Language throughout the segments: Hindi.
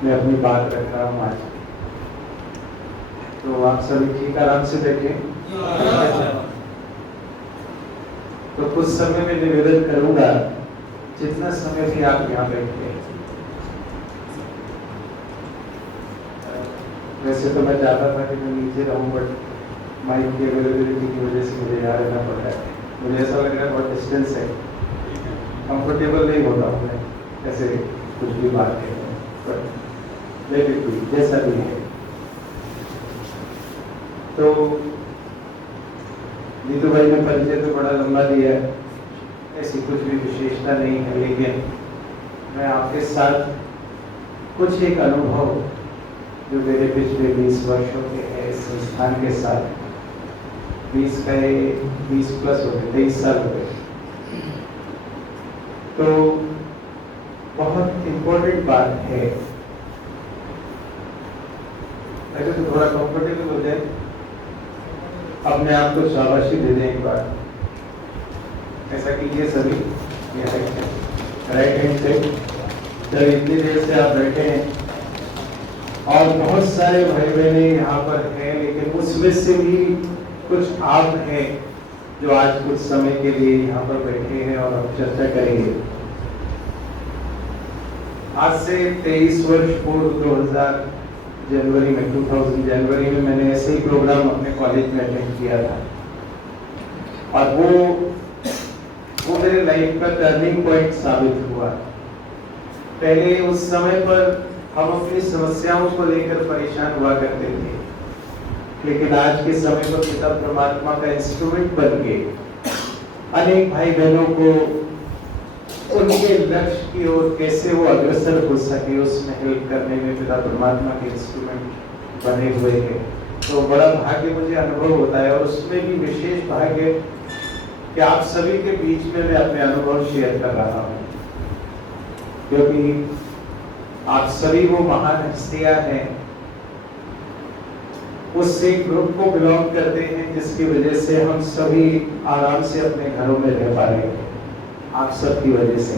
मैं अपनी बात रख रहा हूँ आज। तो आप सभी ठीक आराम से बैठे। तो कुछ समय में निवेदन करूंगा, जितना समय भी आप यहाँ बैठे। वैसे तो मैं चाहता था कि मैं नीचे रहूं, बट माइक की अवेलेबिलिटी की वजह से मुझे यहाँ रहना पड़ रहा है। मुझे ऐसा लग रहा है बहुत डिस्टेंस है, कंफर्टेबल नहीं होता हूँ मैं ऐसे कुछ भी बात है, बट ले भी जैसा भी है। तो नीतू भाई ने परिचय तो बड़ा लंबा दिया है, ऐसी कुछ भी विशेषता नहीं है, लेकिन मैं आपके साथ कुछ एक अनुभव जो मेरे पिछले 20 वर्षों के है इस संस्थान के साथ, 20 प्लस हो गए, 23 साल हो गए। तो बहुत इम्पोर्टेंट बात है, अगर तो थोड़ा कंफर्टेबल हो जाए, अपने आप को शाबाशी दे दें एक बार। ऐसा कीजिए सभी, राइट हैंड से। जब इतनी देर से आप बैठे हैं और बहुत सारे भाई बहने यहाँ पर हैं, लेकिन उसमें से भी कुछ आप हैं जो आज कुछ समय के लिए यहाँ पर बैठे हैं और हम चर्चा करेंगे। आज से 23 वर्ष पूर्व 2000 जनवरी में मैंने ऐसे ही प्रोग्राम अपने कॉलेज में अटेंड किया था, और वो मेरे लाइफ का टर्निंग पॉइंट साबित हुआ। पहले उस समय पर हम अपनी समस्याओं को लेकर परेशान हुआ करते थे, लेकिन आज के समय पर पिता परमात्मा का इंस्ट्रूमेंट बन के अनेक भाई बहनों को उनके लक्ष्य की ओर कैसे वो अग्रसर हो सके उसमें हेल्प करने में पिता परमात्मा के इंस्ट्रूमेंट बने हुए हैं। तो बड़ा भाग्य मुझे अनुभव होता है, और उसमें भी विशेष भाग्य कि आप सभी के बीच में मैं अपने अनुभव शेयर कर रहा हूँ, क्योंकि आप सभी वो महान हस्तियां हैं, उस एक ग्रुप को बिलोंग करते हैं जिसकी वजह से हम सभी आराम से अपने घरों में रह पा रहे हैं, आप सबकी वजह से।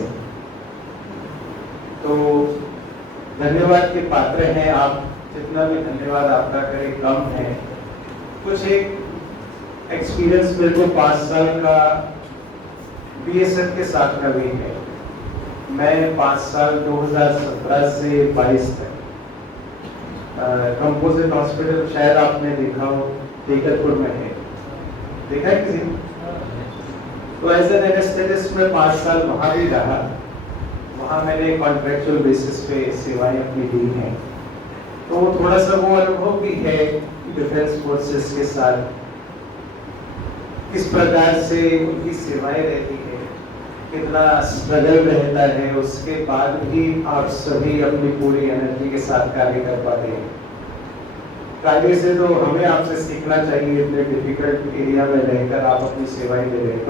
तो धन्यवाद के पात्र हैं आप, जितना भी धन्यवाद आपका करें कम है। कुछ एक एक्सपीरियंस मेरे को 5 साल का बीएसएफ के साथ का भी है। मैं 5 साल 2017 से 22 तक कंपोजिट हॉस्पिटल, शायद आपने देखा हो, टेकरपुर में है, देखा है किसी? तो एज एन एनेस्थेटिस्ट में 5 साल वहाँ भी रहा। वहाँ मैंने कॉन्ट्रेक्चुअल बेसिस पे सेवाएं अपनी दी हैं। तो थोड़ा सा वो अनुभव भी है डिफेंस फोर्सेस के साथ किस प्रकार से उनकी सेवाएं रहती है, कितना स्ट्रगल रहता है, उसके बाद भी आप सभी अपनी पूरी एनर्जी के साथ कार्य कर पाते हैं। कार्य से तो हमें आपसे सीखना चाहिए, इतने डिफिकल्ट एरिया में रहकर आप अपनी सेवाएं दे रहे हैं,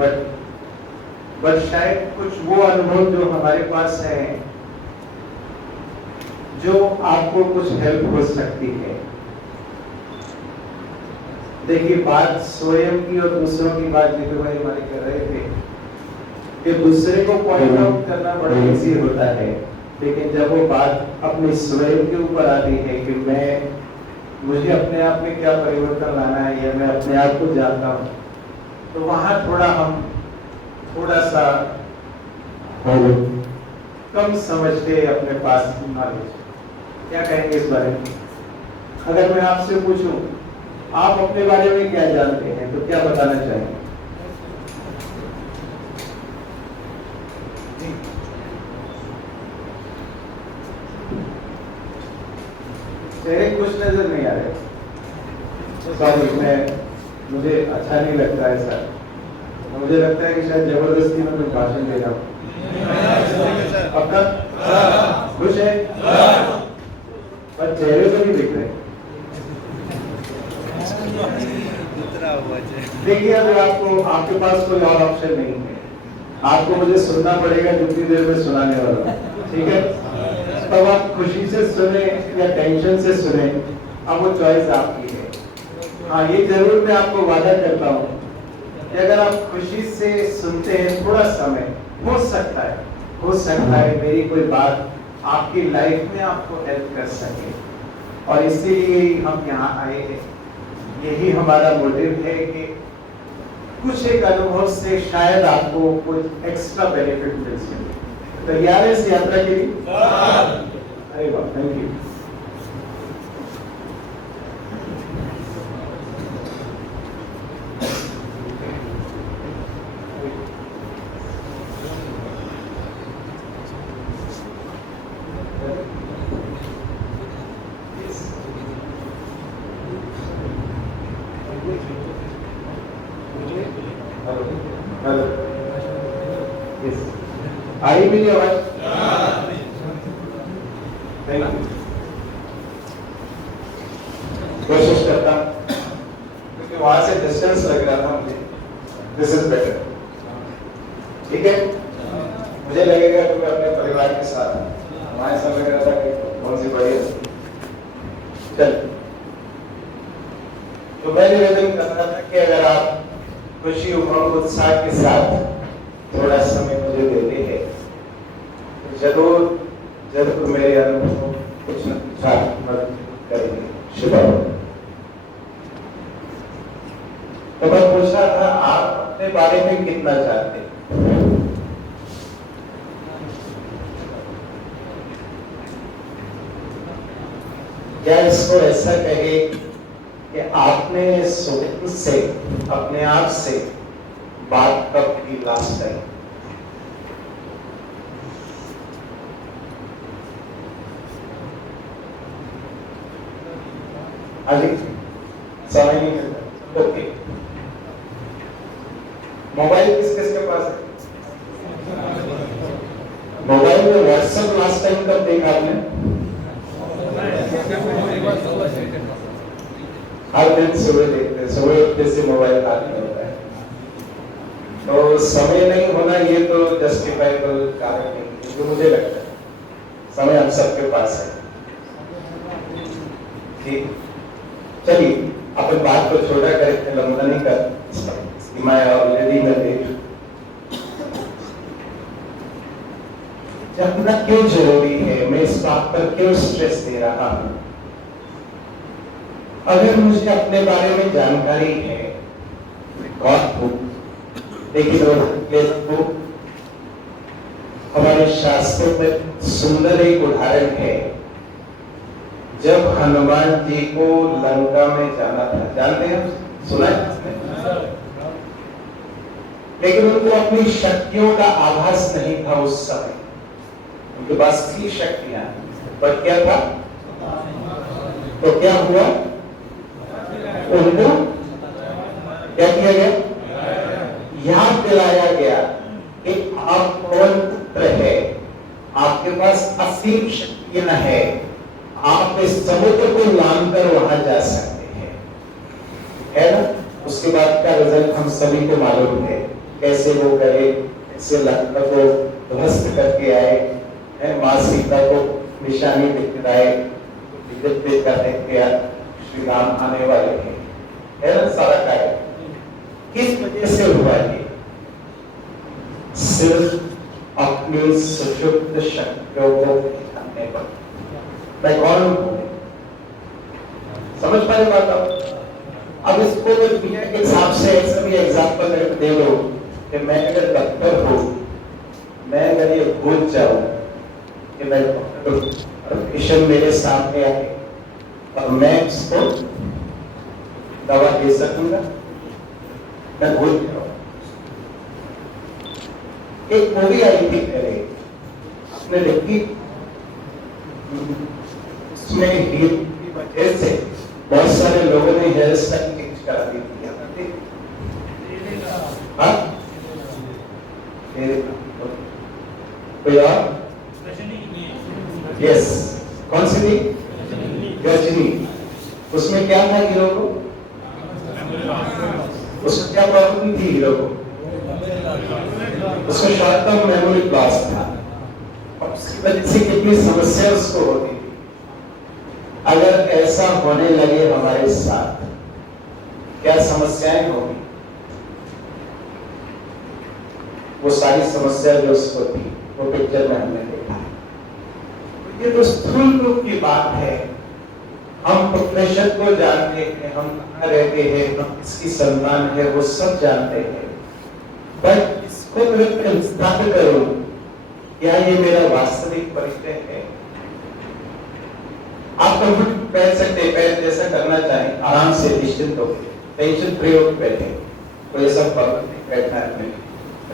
बट शायद कुछ वो अनुभव जो हमारे पास है, जो आपको कुछ हेल्प हो सकती है। देखिए, बात स्वयं की और दूसरों की बात नीतू भाई हमारे कर रहे थे कि दूसरे को पॉइंट आउट करना बड़ा इजी होता है, लेकिन जब वो बात अपने स्वयं के ऊपर आती है कि मुझे अपने आप में क्या परिवर्तन लाना है, या मैं अपने आप को जानता हूँ, तो वहां थोड़ा सा कम समझते अपने पास नॉलेज। क्या कहेंगे इस बारे में? अगर मैं आपसे पूछूं आप अपने बारे में क्या जानते हैं, तो क्या बताना चाहेंगे? चेहरे कुछ नजर नहीं आ रहे, सॉरी, मुझे अच्छा नहीं लगता है सर। मुझे लगता है कि शायद जबरदस्ती में कुछ भाषण दे रहा हूँ। अपना खुश है, पर चेहरे तो नहीं दिख रहे। देखिए, अगर आपके पास कोई और ऑप्शन नहीं है, आपको मुझे सुनना पड़ेगा जितनी देर में सुनाने वाला, ठीक है? तब आप खुशी से सुने या टेंशन से सुने, अब वो चॉइस आपकी है। हाँ, ये जरूर मैं आपको वादा करता हूँ कि अगर आप खुशी से सुनते हैं, थोड़ा समय हो सकता है मेरी कोई बात आपकी लाइफ में आपको हेल्प कर सके, और इसीलिए हम यहाँ आए हैं। यही हमारा मोटिव है कि कुछ एक अनुभव से शायद आपको कुछ एक्स्ट्रा बेनिफिट मिल सके। तैयार है इस यात्रा के लिए? अरे वाह, थैंक यू। आई मेरी आवाज? Thank you. कोशिश करता क्योंकि वहां से डिस्टेंस लग रहा था मुझे। दिस इज बेटर, ठीक है? मुझे लगेगा कि मैं अपने परिवार के साथ, वहां ऐसा लग रहा था कि कौन सी बढ़िया। चल, तो मैं निवेदन कर रहा था कि अगर आप खुशी, उमंग, उत्साह के साथ थोड़ा समय मुझे देते हैं तो जरूर जरूर मेरे अनुभव कुछ न कुछ मदद करेंगे। शुभ। तो मैं पूछ रहा था, आप अपने बारे में कितना जानते हैं? क्या इसको ऐसा कहे कि आपने स्वयं से, अपने आप से बात कब की लास्ट टाइम? अभी समय नहीं मिलता। ओके, मोबाइल किस किस के पास है? मोबाइल में व्हाट्सएप लास्ट टाइम कब देखा आपने? हर दिन सुबह देखते हैं, सुबह उठते से मोबाइल हाथ में होता है। तो समय नहीं होना ये तो जस्टिफाइबल कारण नहीं, जो मुझे लगता है समय हम सबके पास है। ठीक, चलिए अपन बात को छोटा करके लंबा नहीं कर। मैं ऑलरेडी मैं देख जानना क्यों जरूरी है, मैं इस बात पर क्यों स्ट्रेस दे रहा हूं। अगर मुझे अपने बारे में जानकारी है, कौन हूं, लेकिन वो हमारे शास्त्रों में सुंदर एक उदाहरण है। जब हनुमान जी को लंका में जाना था, जानते हैं, सुना है? लेकिन उनको अपनी शक्तियों का आभास नहीं था उस समय। उनके पास थी शक्तियां, पर क्या था? तो क्या हुआ? उनको क्या किया गया? याद दिलाया गया कि आप पवन पुत्र है, आपके पास असीम शक्तियां है, आप इस समुद्र को लांघकर वहां जा सकते हैं, है ना? उसके बाद का रिजल्ट हम सभी को मालूम है, कैसे वो गए, कैसे लंका को ध्वस्त करके आए, मां सीता को निशानी दिखलाए, श्री राम आने वाले हैं, है ना? सारा कार्य किस वजह से हुआ? ये सिर्फ अपनी सुषुप्त शक्तियों को पहचानने पर। मैं कौन हूं? समझ पाए बात आप? अब इसको दुनिया के हिसाब से ऐसा भी एग्जाम्पल दे दो कि मैं अगर डॉक्टर हूं, मैं अगर ये भूल जाऊं कि मैं पेशेंट मेरे सामने आए और मैं इसको दवा दे सकूंगा? मैं भूल जाऊं। एक मूवी आई थी पहले, आपने देखी? उसमें हीरो की वजह से बहुत सारे लोगों ने हेयर स्टाइल चेंज करा दी थी। हाँ, कोई और? यस, कौन सी थी? गजनी। उसमें क्या था हीरो को? उसको क्या प्रॉब्लम थी हीरो को? उसको शॉर्ट टर्म मेमोरी लॉस था, और उसकी वजह से कितनी समस्या उसको होती थी। अगर ऐसा होने लगे हमारे साथ, क्या समस्याएं होगी? वो सारी समस्या जो उसको थी, वो पिक्चर में हमने देखा है। ये तो स्थूल रूप की बात है। हम प्रोफेशन को जानते हैं, हम कहाँ रहते हैं, हम किसकी संतान है, वो सब जानते हैं। पर इसको मैं स्थापित करूं, क्या ये मेरा वास्तविक परिचय है? आप कंप्यूटर बैठ सकते हैं, बैठ जैसा करना चाहें, आराम से निश्चिंत होकर, टेंशन फ्री होकर बैठे, कोई सब बैठना है,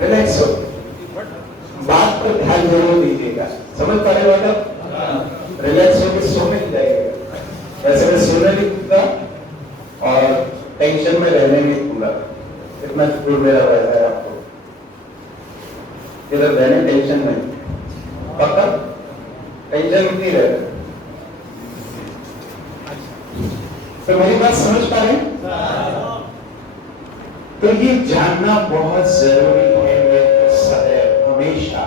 रिलैक्स हो, बात पर ध्यान जरूर दीजिएगा। समझ पा रहे हो आप? रिलैक्स होकर सोने जाइएगा। वैसे मैं सोने नहीं दूंगा और टेंशन में रहने नहीं दूंगा, इतना जरूर मेरा वैसा है आपको। इधर रहने टेंशन में, पक्का टेंशन में नहीं रहना। तो मेरी बात समझ पा रहे हैं? तो ये जानना बहुत जरूरी है सदैव हमेशा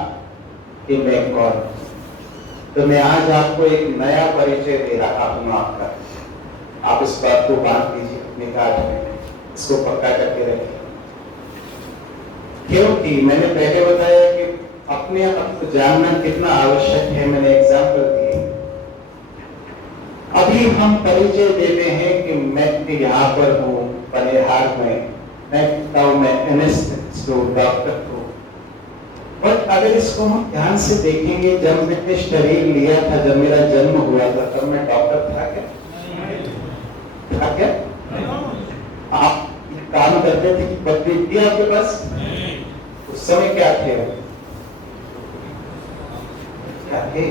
कि मैं कौन हूं। तो मैं आज आपको एक नया परिचय दे रहा हूं आपका। आप इस बात को बांध लीजिए अपने गांठ में, इसको पक्का करके रखिए। क्योंकि मैंने पहले बताया कि अपने आप को जानना कितना आवश्यक है, मैंने एग्जाम्पल दिए। अभी हम परिचय देते हैं कि मैं यहाँ पर हूँ परिहार में, मैं एनेस्थेटिस्ट हूँ, डॉक्टर हूँ। और अगर इसको हम ध्यान से देखेंगे, जब मैंने शरीर लिया था, जब मेरा जन्म हुआ था, तब मैं डॉक्टर था क्या? था क्या? आप काम करते थे कि पत्नी थी आपके पास? उस समय क्या थे? क्या थे?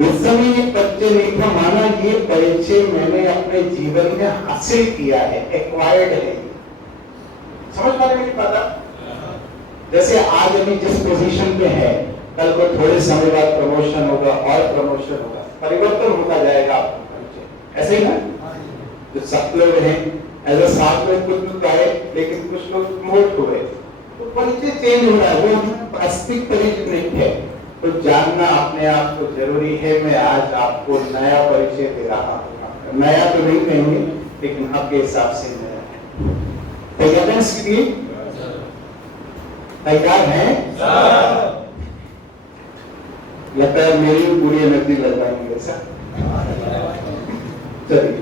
उस समय ये परिचय नहीं था। माना ये परिचय मैंने अपने जीवन में हासिल किया है, एक्वायर्ड है। समझ पा रहे मेरी बात? जैसे आज अभी जिस पोजीशन पे है, कल को थोड़े समय बाद प्रमोशन होगा और प्रमोशन होगा, परिवर्तन होता जाएगा आपका परिचय। ऐसे ही ना, जो सब लोग हैं एज अ साथ में कुछ लोग आए, लेकिन कुछ लोग प्रमोट हुए, तो परिचय चेंज हो रहा है, वो वास्तविक परिचय नहीं है। तो जानना अपने आप को जरूरी है। मैं आज आपको नया परिचय दे रहा हूँ। नया तो नहीं कहेंगे, लेकिन आपके हिसाब से नया है। तैयार हैं इसके लिए? तैयार हैं? लगता है मेरी पूरी एनर्जी लग पाएंगे ऐसा। चलिए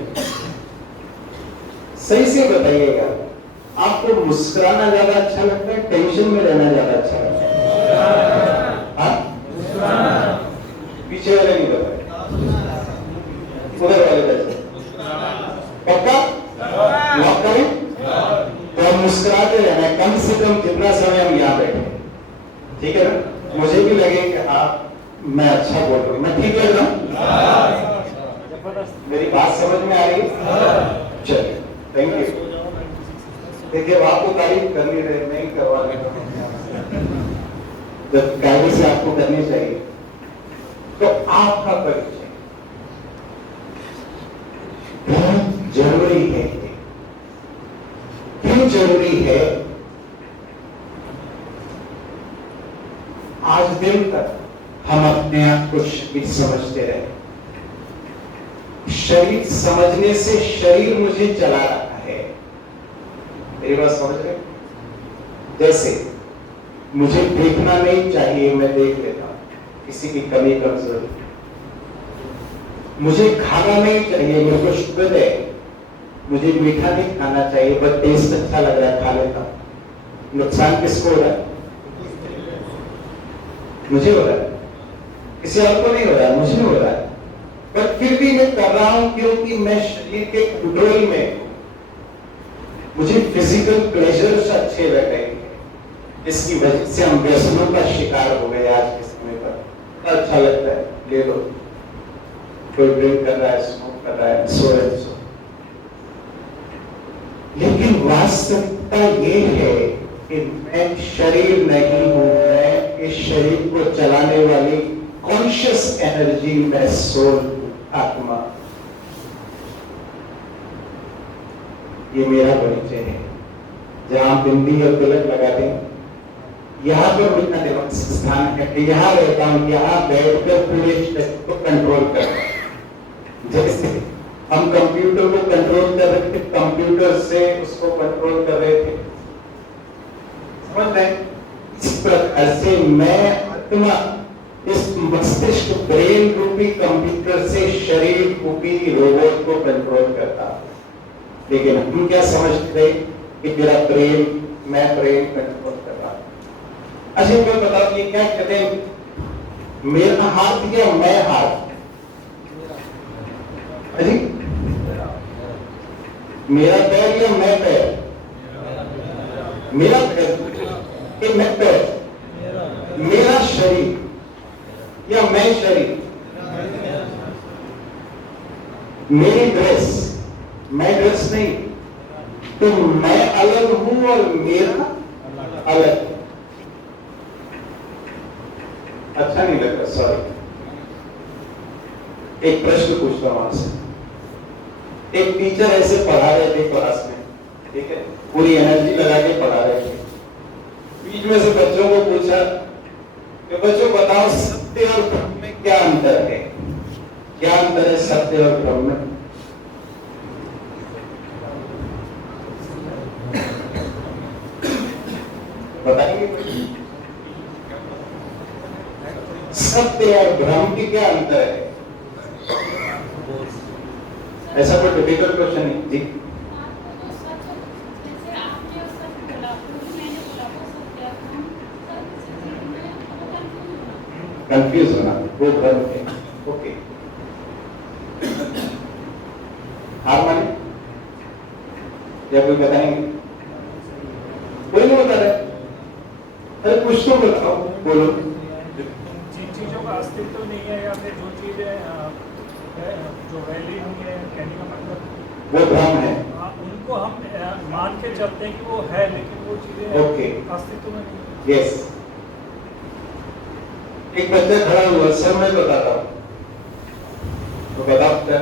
सही से बताइएगा, आपको मुस्कुराना ज्यादा अच्छा लगता है, टेंशन में रहना ज्यादा अच्छा लगता है? पीछे वाले नहीं बताए, उधर वाले कैसे? पक्का लॉक करें? तो हम मुस्कुराते रहना है कम से कम जितना समय हम यहाँ बैठे, ठीक है ना? मुझे भी लगे कि हाँ मैं अच्छा बोल रहा हूँ, मैं ठीक लग रहा हूँ। मेरी बात समझ में आ रही है? चलिए, थैंक यू। देखिए आपको तारीफ करनी रहे, नहीं करवा रहे, जब कायदे से आपको करनी चाहिए। तो आपका परिचय बहुत जरूरी है। क्यों जरूरी है? आज दिन तक हम अपने आप को शरीर समझते रहे। शरीर समझने से शरीर मुझे चला रहा है। मेरी बात समझ रहे? जैसे मुझे देखना नहीं चाहिए, मैं देख लेता हूं किसी की कमी कमजोरी। मुझे खाना नहीं चाहिए, मेरे को शुगर है, मुझे मीठा नहीं खाना चाहिए, बस टेस्ट अच्छा लग रहा है, खा लेता हूं। नुकसान किसको हो रहा है? मुझे हो रहा है, किसी और को नहीं हो रहा है, मुझे हो रहा है। पर फिर भी मैं कर रहा हूं क्योंकि मैं शरीर के कंट्रोल में, मुझे फिजिकल प्लेजर्स अच्छे लग रहे हैं। इसकी वजह से हम व्यसनों का शिकार हो गए। आज के समय पर अच्छा लगता है, ले लो, कोई ड्रिंक कर रहा है, स्मोक कर रहा है, सो एंड सो। लेकिन वास्तविकता ये है कि मैं शरीर नहीं हूं, मैं इस शरीर को चलाने वाली कॉन्शियस एनर्जी में सोल, आत्मा। ये मेरा परिचय है। जहां बिंदी और तिलक लगा दें, यहाँ पर मेरा दिमाग स्थान है, यहाँ रहता हूं, यहाँ बैठकर पूरे शरीर को कंट्रोल कर रहा हूं। जैसे हम कंप्यूटर को कंट्रोल कर रहे थे, कंप्यूटर से उसको कंट्रोल कर रहे थे, समझ रहे हैं? ऐसे मैं आत्मा इस मस्तिष्क ब्रेन रूपी कंप्यूटर से शरीर रूपी रोबोट को कंट्रोल करता, लेकिन हम क्या समझते थे कि मेरा ब्रेन, मैं ब्रेन कंट्रोल कर रहा। अच्छा मुझे बताओ ये क्या कहते हैं, मेरा हाथ या मैं हाथ? अजी मेरा पैर या मैं पैर? मेरा पैर कि मैं पैर? मेरा शरीर या मैं शरीर? मेरी ड्रेस, मैं ड्रेस नहीं, तो मैं अलग हूं और मेरा अलग। अच्छा नहीं लगता, सॉरी। एक प्रश्न पूछता हूं आपसे। एक टीचर ऐसे पढ़ा रहे थे क्लास में, ठीक है, पूरी एनर्जी लगा के पढ़ा रहे थे। बीच में से बच्चों को पूछा कि बच्चों बताओ सत्य और भ्रम में क्या अंतर है? क्या अंतर है सत्य और भ्रम में? बताएंगे? सत्य और भ्रम की क्या अंतर है? ऐसा कोई डिफिकल्ट क्वेश्चन नहीं जी। कंफ्यूज होना वो भ्रम है। ओके, हार माने या कोई बताएंगे? कोई नहीं बता रहे? अरे कुछ तो बताओ, बोलो। जिन चीजों का अस्तित्व नहीं है या फिर जो चीजें जो वैल्यू नहीं है, कहने का मतलब वो भ्रम है। उनको हम मान के चलते हैं कि वो है, लेकिन वो चीजें ओके, अस्तित्व में नहीं। यस। एक बच्चा खड़ा हुआ, सर मैं बताता हूं, तो बताओ क्या?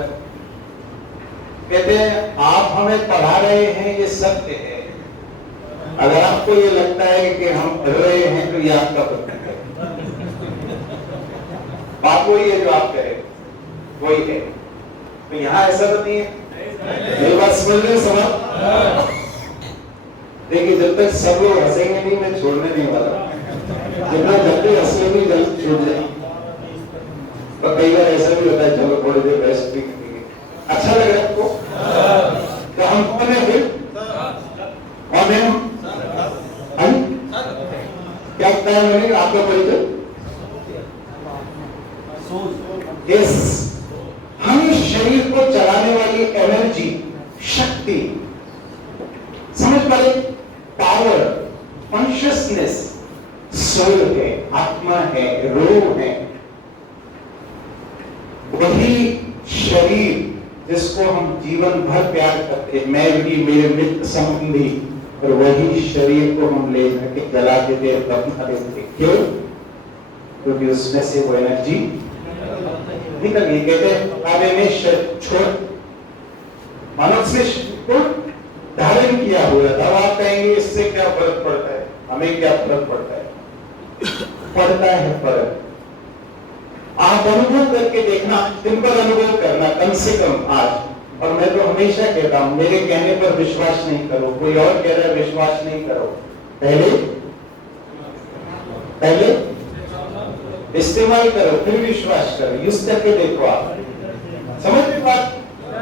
कहते हैं आप हमें पढ़ा रहे हैं ये सत्य है, अगर आपको ये लगता है कि हम पढ़ रहे हैं तो ये आपका प्रश्न है। बात वही है जो आप कह रहे हैं, वही है। तो यहाँ ऐसा तो नहीं है। मेरी बात समझ रहे? समझ देखिए, जब तक सब लोग हंसेंगे नहीं, मैं छोड़ने नहीं वाला। जितना जल्दी हंसेंगे जल्दी छोड़ जाए। पर कई बार ऐसा भी होता है, चलो थोड़ी देर रेस्ट भी करेंगे। अच्छा लग रहा है आपको? तो हम कौन है फिर? कौन है हम? क्या बताया मैंने आपका परिचय? यस, हम शरीर को चलाने वाली एनर्जी, शक्ति, समझ पा रहे? पावर, कॉन्शियसनेस, सोल है, आत्मा है, रूह है। वही शरीर जिसको हम जीवन भर प्यार करते, मैं भी, मेरे मित्र संबंधी, और वही शरीर को हम ले जाके जला देते, दफना देते। क्यों? क्योंकि उसमें से वो एनर्जी निकल गई। कहते हैं काले ने छोड़ मानव से को धारण किया हुआ था। आप कहेंगे इससे क्या फर्क पड़ता है? हमें क्या फर्क पड़ता है? पड़ता है फर्क। आप अनुभव करके देखना, सिंपल अनुभव करना कम से कम आज। और मैं तो हमेशा कहता हूं, मेरे कहने पर विश्वास नहीं करो, कोई और कह रहा है विश्वास नहीं करो। पहले इस्तेमाल करो, फिर विश्वास करो। यूज करके देखो, आप समझ में बात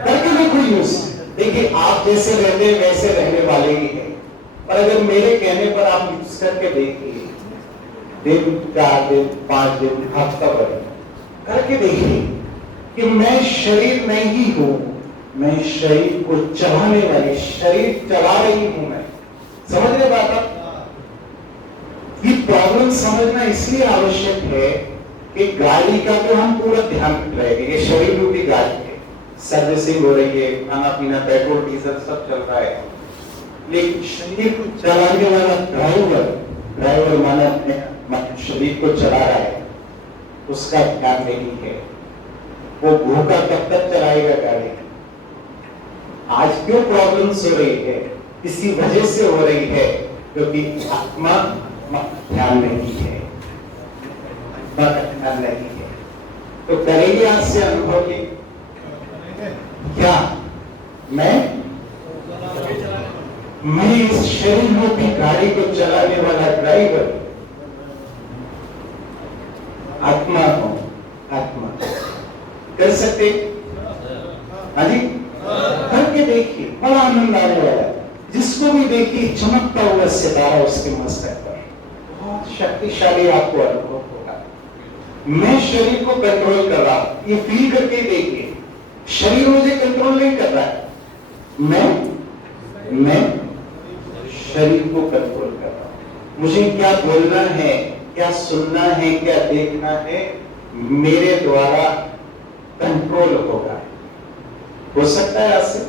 करके देखो यूज। देखिए, आप जैसे रहते हैं वैसे रहने वाले ही हैं, पर अगर मेरे कहने पर आप यूज करके देखिए, दिन 4 दिन 5 दिन हफ्ता भर करके देखिए कि मैं शरीर नहीं हूं, मैं शरीर को चलाने वाली, शरीर चला रही हूं मैं। समझ रहे बात आप? ये प्रॉब्लम समझना इसलिए आवश्यक है कि गाड़ी का तो हम पूरा ध्यान रखेंगे, ये शरीर रूपी गाड़ी है, सर्विसिंग हो रही है, खाना पीना, पेट्रोल डीजल सब चल रहा है, लेकिन शरीर को चलाने वाला ड्राइवर माना शरीर को चला रहा है, उसका ध्यान नहीं है। वो भूखा कब तक चलाएगा गाड़ी? आज क्यों प्रॉब्लम्स हो रही है? इसी वजह से हो रही है क्योंकि आत्मा ध्यान नहीं है, ध्यान नहीं है। तो करेंगे आज से अनुभव की क्या मैं इस शरीर रूपी गाड़ी को चलाने वाला ड्राइवर आत्मा हो, आत्मा कर सकते? हाँ जी, करके देखिए, बड़ा आनंद आने वाला है। जिसको भी देखिए चमकता हुआ सितारा उसके मस्तक पर, बहुत शक्तिशाली आपको अनुभव होगा। मैं शरीर को कंट्रोल कर रहा हूं, ये फील करके देखिए। शरीर मुझे कंट्रोल नहीं कर रहा है, मैं शरीर को कंट्रोल कर रहा हूं। मुझे क्या बोलना है, क्या सुनना है, क्या देखना है, मेरे द्वारा कंट्रोल होगा। हो सकता है आज से?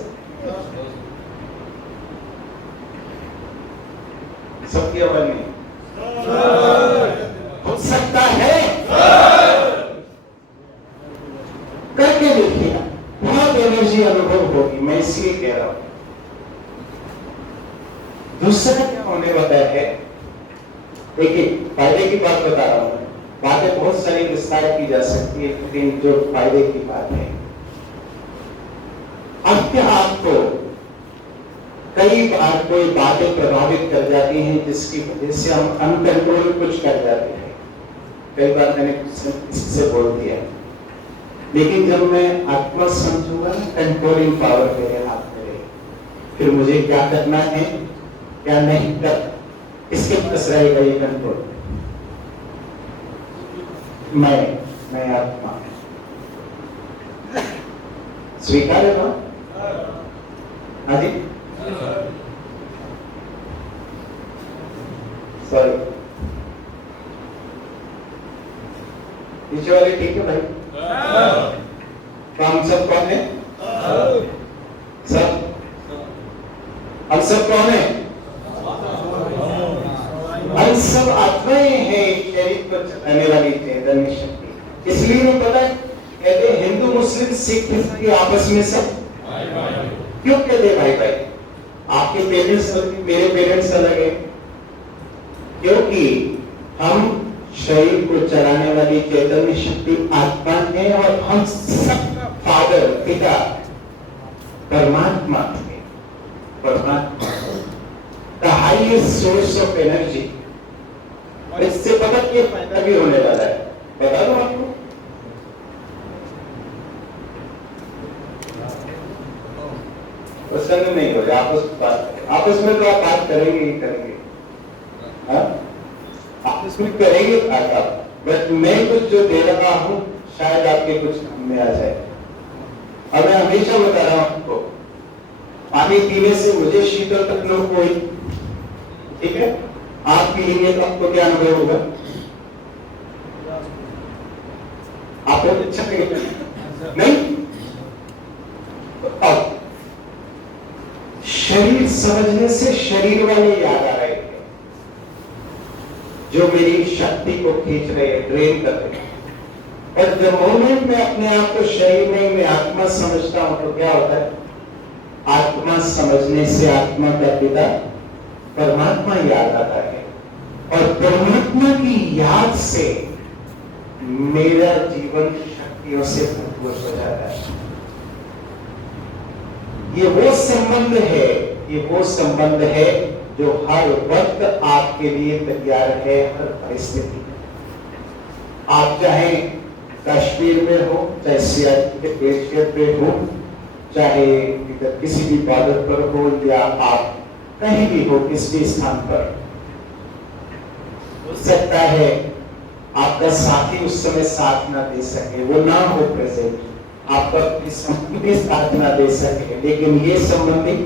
सबकी आवाज नहीं हो सकता है? करके देखिए, बहुत एनर्जी अनुभव होगी, मैं इसलिए कह रहा हूं। दूसरा क्या होने वाला है, देखिए फायदे की बात बता रहा हूं मैं। बातें बहुत सारी विस्तार की जा सकती है, लेकिन जो फायदे की बात है, अपने आप को कई बार कोई बातें प्रभावित कर जाती हैं जिसकी वजह से हम अनकंट्रोल कुछ कर जाते हैं। कई बार मैंने इससे बोल दिया, लेकिन जब मैं आत्मा समझूंगा, कंट्रोलिंग पावर मेरे हाथ में रहेगी, फिर मुझे क्या करना है, क्या नहीं कर, इसके पास रहेगा ये कंट्रोल। मैं आत्मा स्वीकार है ना? हाँ जी, सॉरी, पीछे वाले ठीक है भाई? तो हम सब कौन है? सब, हम सब कौन है? हम सब आत्माएं हैं, शरीर को चलाने वाली चैतन्य शक्ति। इसलिए नहीं पता है, कहते हिंदू मुस्लिम सिख ईसाई आपस में सब क्यों कहते भाई भाई? आपके पेरेंट्स अलग, मेरे पेरेंट्स अलग है, क्योंकि हम शरीर को चलाने वाली चैतन्य शक्ति आत्मा है, और हम सबका फादर, पिता परमात्मा है। परमात्मा the highest source of energy. और इससे पता कि फायदा भी होने वाला है, बता दो आपको। प्रसन्न नहीं हो रहे, आपस में तो आप बात करेंगे ही करेंगे, आपस में करेंगे बात, बट मैं कुछ जो दे रहा हूं शायद आपके कुछ काम में आ जाए। और मैं हमेशा बता रहा हूं आपको, पानी पीने से मुझे शीतल तक लोग कोई, ठीक है, आप पीएंगे तो आपको क्या अनुभव होगा? आपको अच्छा लगेगा नहीं? अब शरीर समझने से शरीर वाले याद आ रहे हैं, जो मेरी शक्ति को खींच रहे हैं, ड्रेन कर रहे हैं। और जब मोमेंट में अपने आप को शरीर नहीं, मैं आत्मा समझता हूं, तो क्या होता है? आत्मा समझने से आत्मा का पिता परमात्मा याद आता है, और परमात्मा की याद से मेरा जीवन शक्तियों से भरपूर हो जाता है। ये वो संबंध है जो हर वक्त आपके लिए तैयार है, हर परिस्थिति में। आप चाहे कश्मीर में हो, चाहे सियाचिन के ग्लेशियर पे हो, चाहे इधर किसी भी बॉर्डर पर हो, या आप कहीं भी हो, किस भी स्थान पर, हो सकता है आपका साथी उस समय साथ ना दे सके, वो ना हो प्रेजेंट, आपका संबंधी साथ ना दे सके, लेकिन ये संबंधी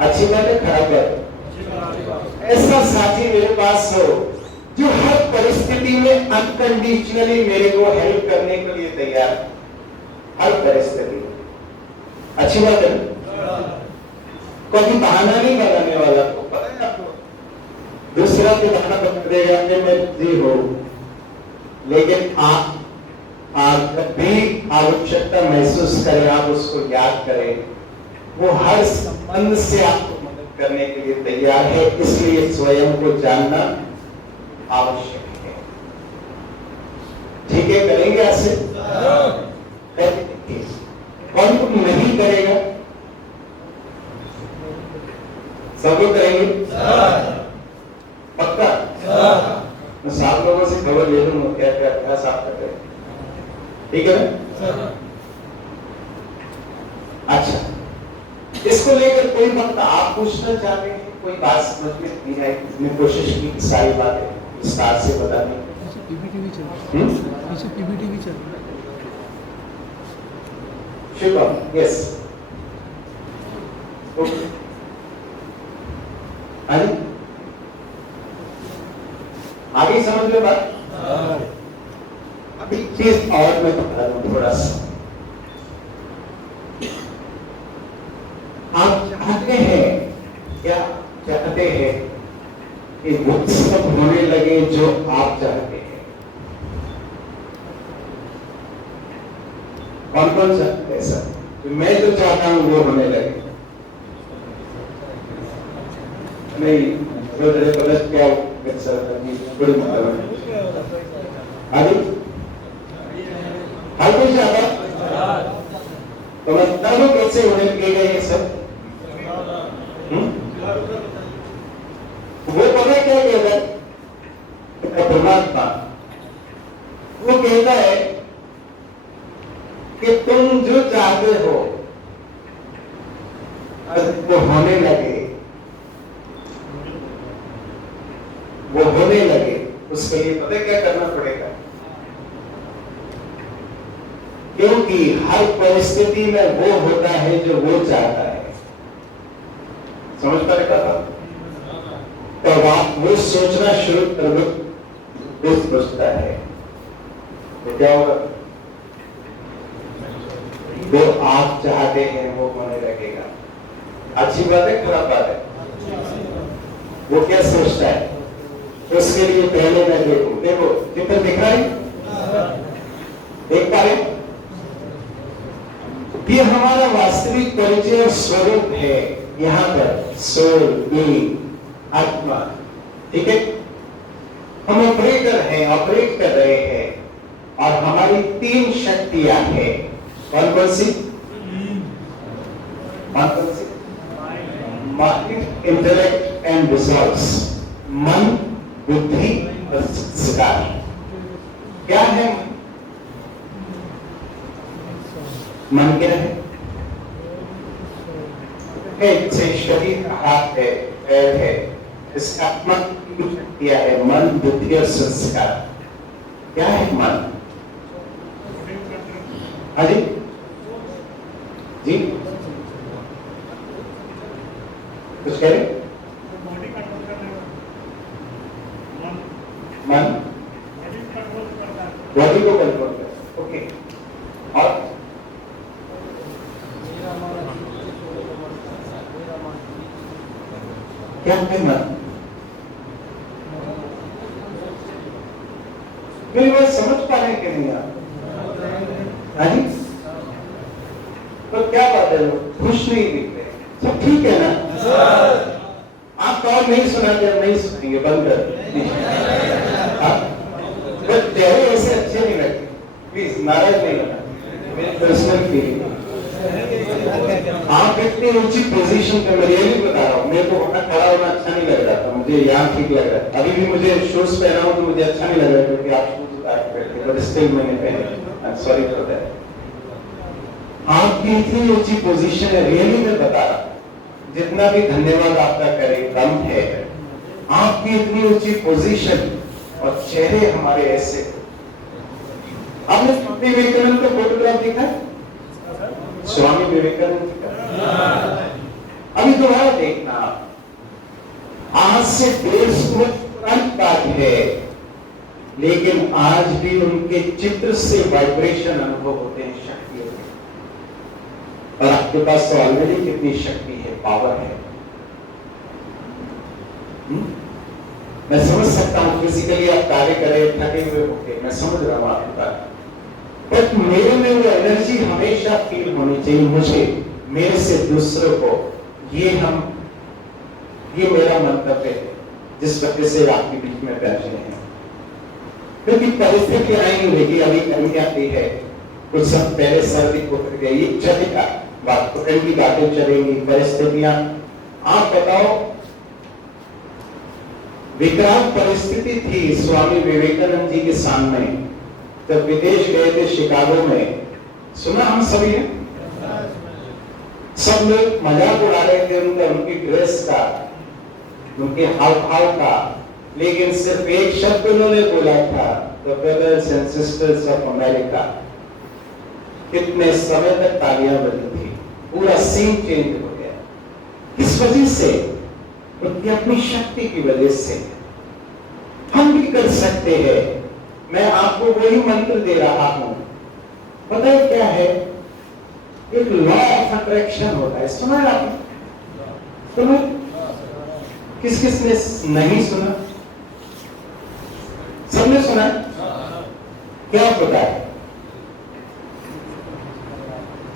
अच्छी बात है, खराब बात है? ऐसा साथी मेरे पास हो जो हर परिस्थिति में अनकंडीशनली मेरे को हेल्प करने के लिए तैयार है, हर परिस्थिति में। अच्छी बात है, कभी बहाना नहीं बनाने वाला, को पता है आपको, दूसरा भी बहाना बता देगा कि मैं बिजी हूं, लेकिन आप जब भी आवश्यकता महसूस करें, आप उसको याद करें, वो हर संबंध से आपको मदद करने के लिए तैयार है। इसलिए स्वयं को जानना आवश्यक है। ठीक है, करेंगे ऐसे? कौन कौन नहीं करेगा? सब लोग करेंगे? पक्का? साफ कर रहे हैं, ठीक है ना? अच्छा, इसको लेकर कोई वक्त आप पूछना चाहते हैं, कोई बात समझ में नहीं आई? मैंने कोशिश की सारी बातें विस्तार से बताने की। पीपीटी भी चल रहा है, पीछे पीपीटी भी चल रहा है। शुभम, यस, ओके, आगे समझ में बात? अभी चीज और मैं बता दूं थोड़ा सा। आप चाहते हैं, क्या चाहते हैं कि वो सब होने लगे जो आप चाहते हैं? कौन कौन चाहते हैं सर? मैं जो चाहता हूं वो होने लगे। नहीं, गलत क्या सर? बड़ी मतलब आगे हर कोई चाहता, तो मतलब वो कैसे होने लगेगा ये सब? वो पता क्या कहता है? परमात्मा वो कहता है कि तुम जो चाहते हो वो होने लगे, वो होने लगे, उसके लिए पता क्या करना पड़ेगा? क्योंकि हर परिस्थिति में वो होता है जो वो चाहता है। समझ पा रहे बात? तो आप वो सोचना शुरू कर दो, वो सोचता है तो क्या होगा? जो आप चाहते हैं वो होने लगेगा। अच्छी बात है, खराब बात है? वो क्या सोचता है उसके लिए पहले मैं देखो चित्र दिख रहा है, देख पा रहे? ये हमारा वास्तविक परिचय और स्वरूप है। यहां पर सोल, बीइंग, आत्मा, ठीक है? हम ऑपरेटर हैं, ऑपरेट कर रहे हैं, और हमारी 3 शक्तियां हैं। कौन कौन सी? Mind, intellect and results. मन, बुद्धि और संस्कार। क्या है मन? क्या है? हेड से शरीर, हाथ है, पैर है, इसका मन किया है। मन, बुद्धि और संस्कार। क्या है मन? हाँ जी जी, कुछ कह रहे? मन बॉडी को कंट्रोल कर, ओके। और क्या है मन? मेरी बात समझ पा रहे हैं कि नहीं आप? हाँ जी, तो क्या बात है, खुश नहीं दिख रहे? सब ठीक है ना? आप कॉल नहीं सुनाते, हम नहीं सुनेंगे, बंद कर। चेहरे ऐसे अच्छे नहीं लगते, प्लीज नाराज नहीं होना, मेरी पर्सनल फीलिंग। आप इतनी ऊंची पोजीशन पे, मैं रियली बता रहा हूँ, मेरे को वहां खड़ा होना अच्छा नहीं लग रहा था, मुझे यहाँ ठीक लग रहा है। अभी भी मुझे शूज पहना हो तो मुझे अच्छा नहीं लग रहा है, क्योंकि आप शूज उतार के बैठे, बट स्टिल मैंने पहने। I am sorry for that. आपकी इतनी ऊंची पोजीशन है, रियली मैं बता रहा हूँ, जितना भी धन्यवाद आपका करे कम है। आपकी इतनी ऊंची पोजीशन और चेहरे हमारे ऐसे। आपने स्वामी विवेकानंद का फोटोग्राफ देखा है? स्वामी विवेकानंद का अभी दोबारा देखना। आज से 150 वर्ष पुरानी बात है, लेकिन आज भी उनके चित्र से वाइब्रेशन अनुभव होते हैं, शक्ति होती है। और आपके पास तो ऑलरेडी कितनी शक्ति है, पावर है। मैं समझ सकता हूं फिजिकली आप कार्य करें, थके हुए होंगे, मैं समझ रहा हूं आपकी बात, बट मेरे में वो एनर्जी हमेशा फील होनी चाहिए, मुझे, मेरे से दूसरों को। ये मेरा मंतव्य है, जिस वजह से आपके बीच में बैठे हैं। क्योंकि परिस्थिति आई रहेगी, अभी गर्मी आती है, कुछ सब पहले सर्दी उतर गई, चलेगा, बात तो ठंडी बातें चलेंगी, परिस्थितियां। आप बताओ, विकराल परिस्थिति थी स्वामी विवेकानंद जी के सामने, जब विदेश गए थे शिकागो में, सुना हम सभी ने, सब लोग मजाक उड़ा रहे थे उनकी ड्रेस का, उनके हाव भाव का, लेकिन सिर्फ एक शब्द उन्होंने बोला था, the brothers and sisters of America. कितने समय तक तालियां बजी थी, पूरा सीन चेंज हो गया। किस वजह से? उनकी अपनी शक्ति की वजह से। हम भी कर सकते हैं। मैं आपको वही मंत्र दे रहा हूं। पता है क्या है? एक लॉ ऑफ अट्रैक्शन होता है, सुना है आपने? सुना? किस किसने नहीं सुना? सबने सुना? क्या पता है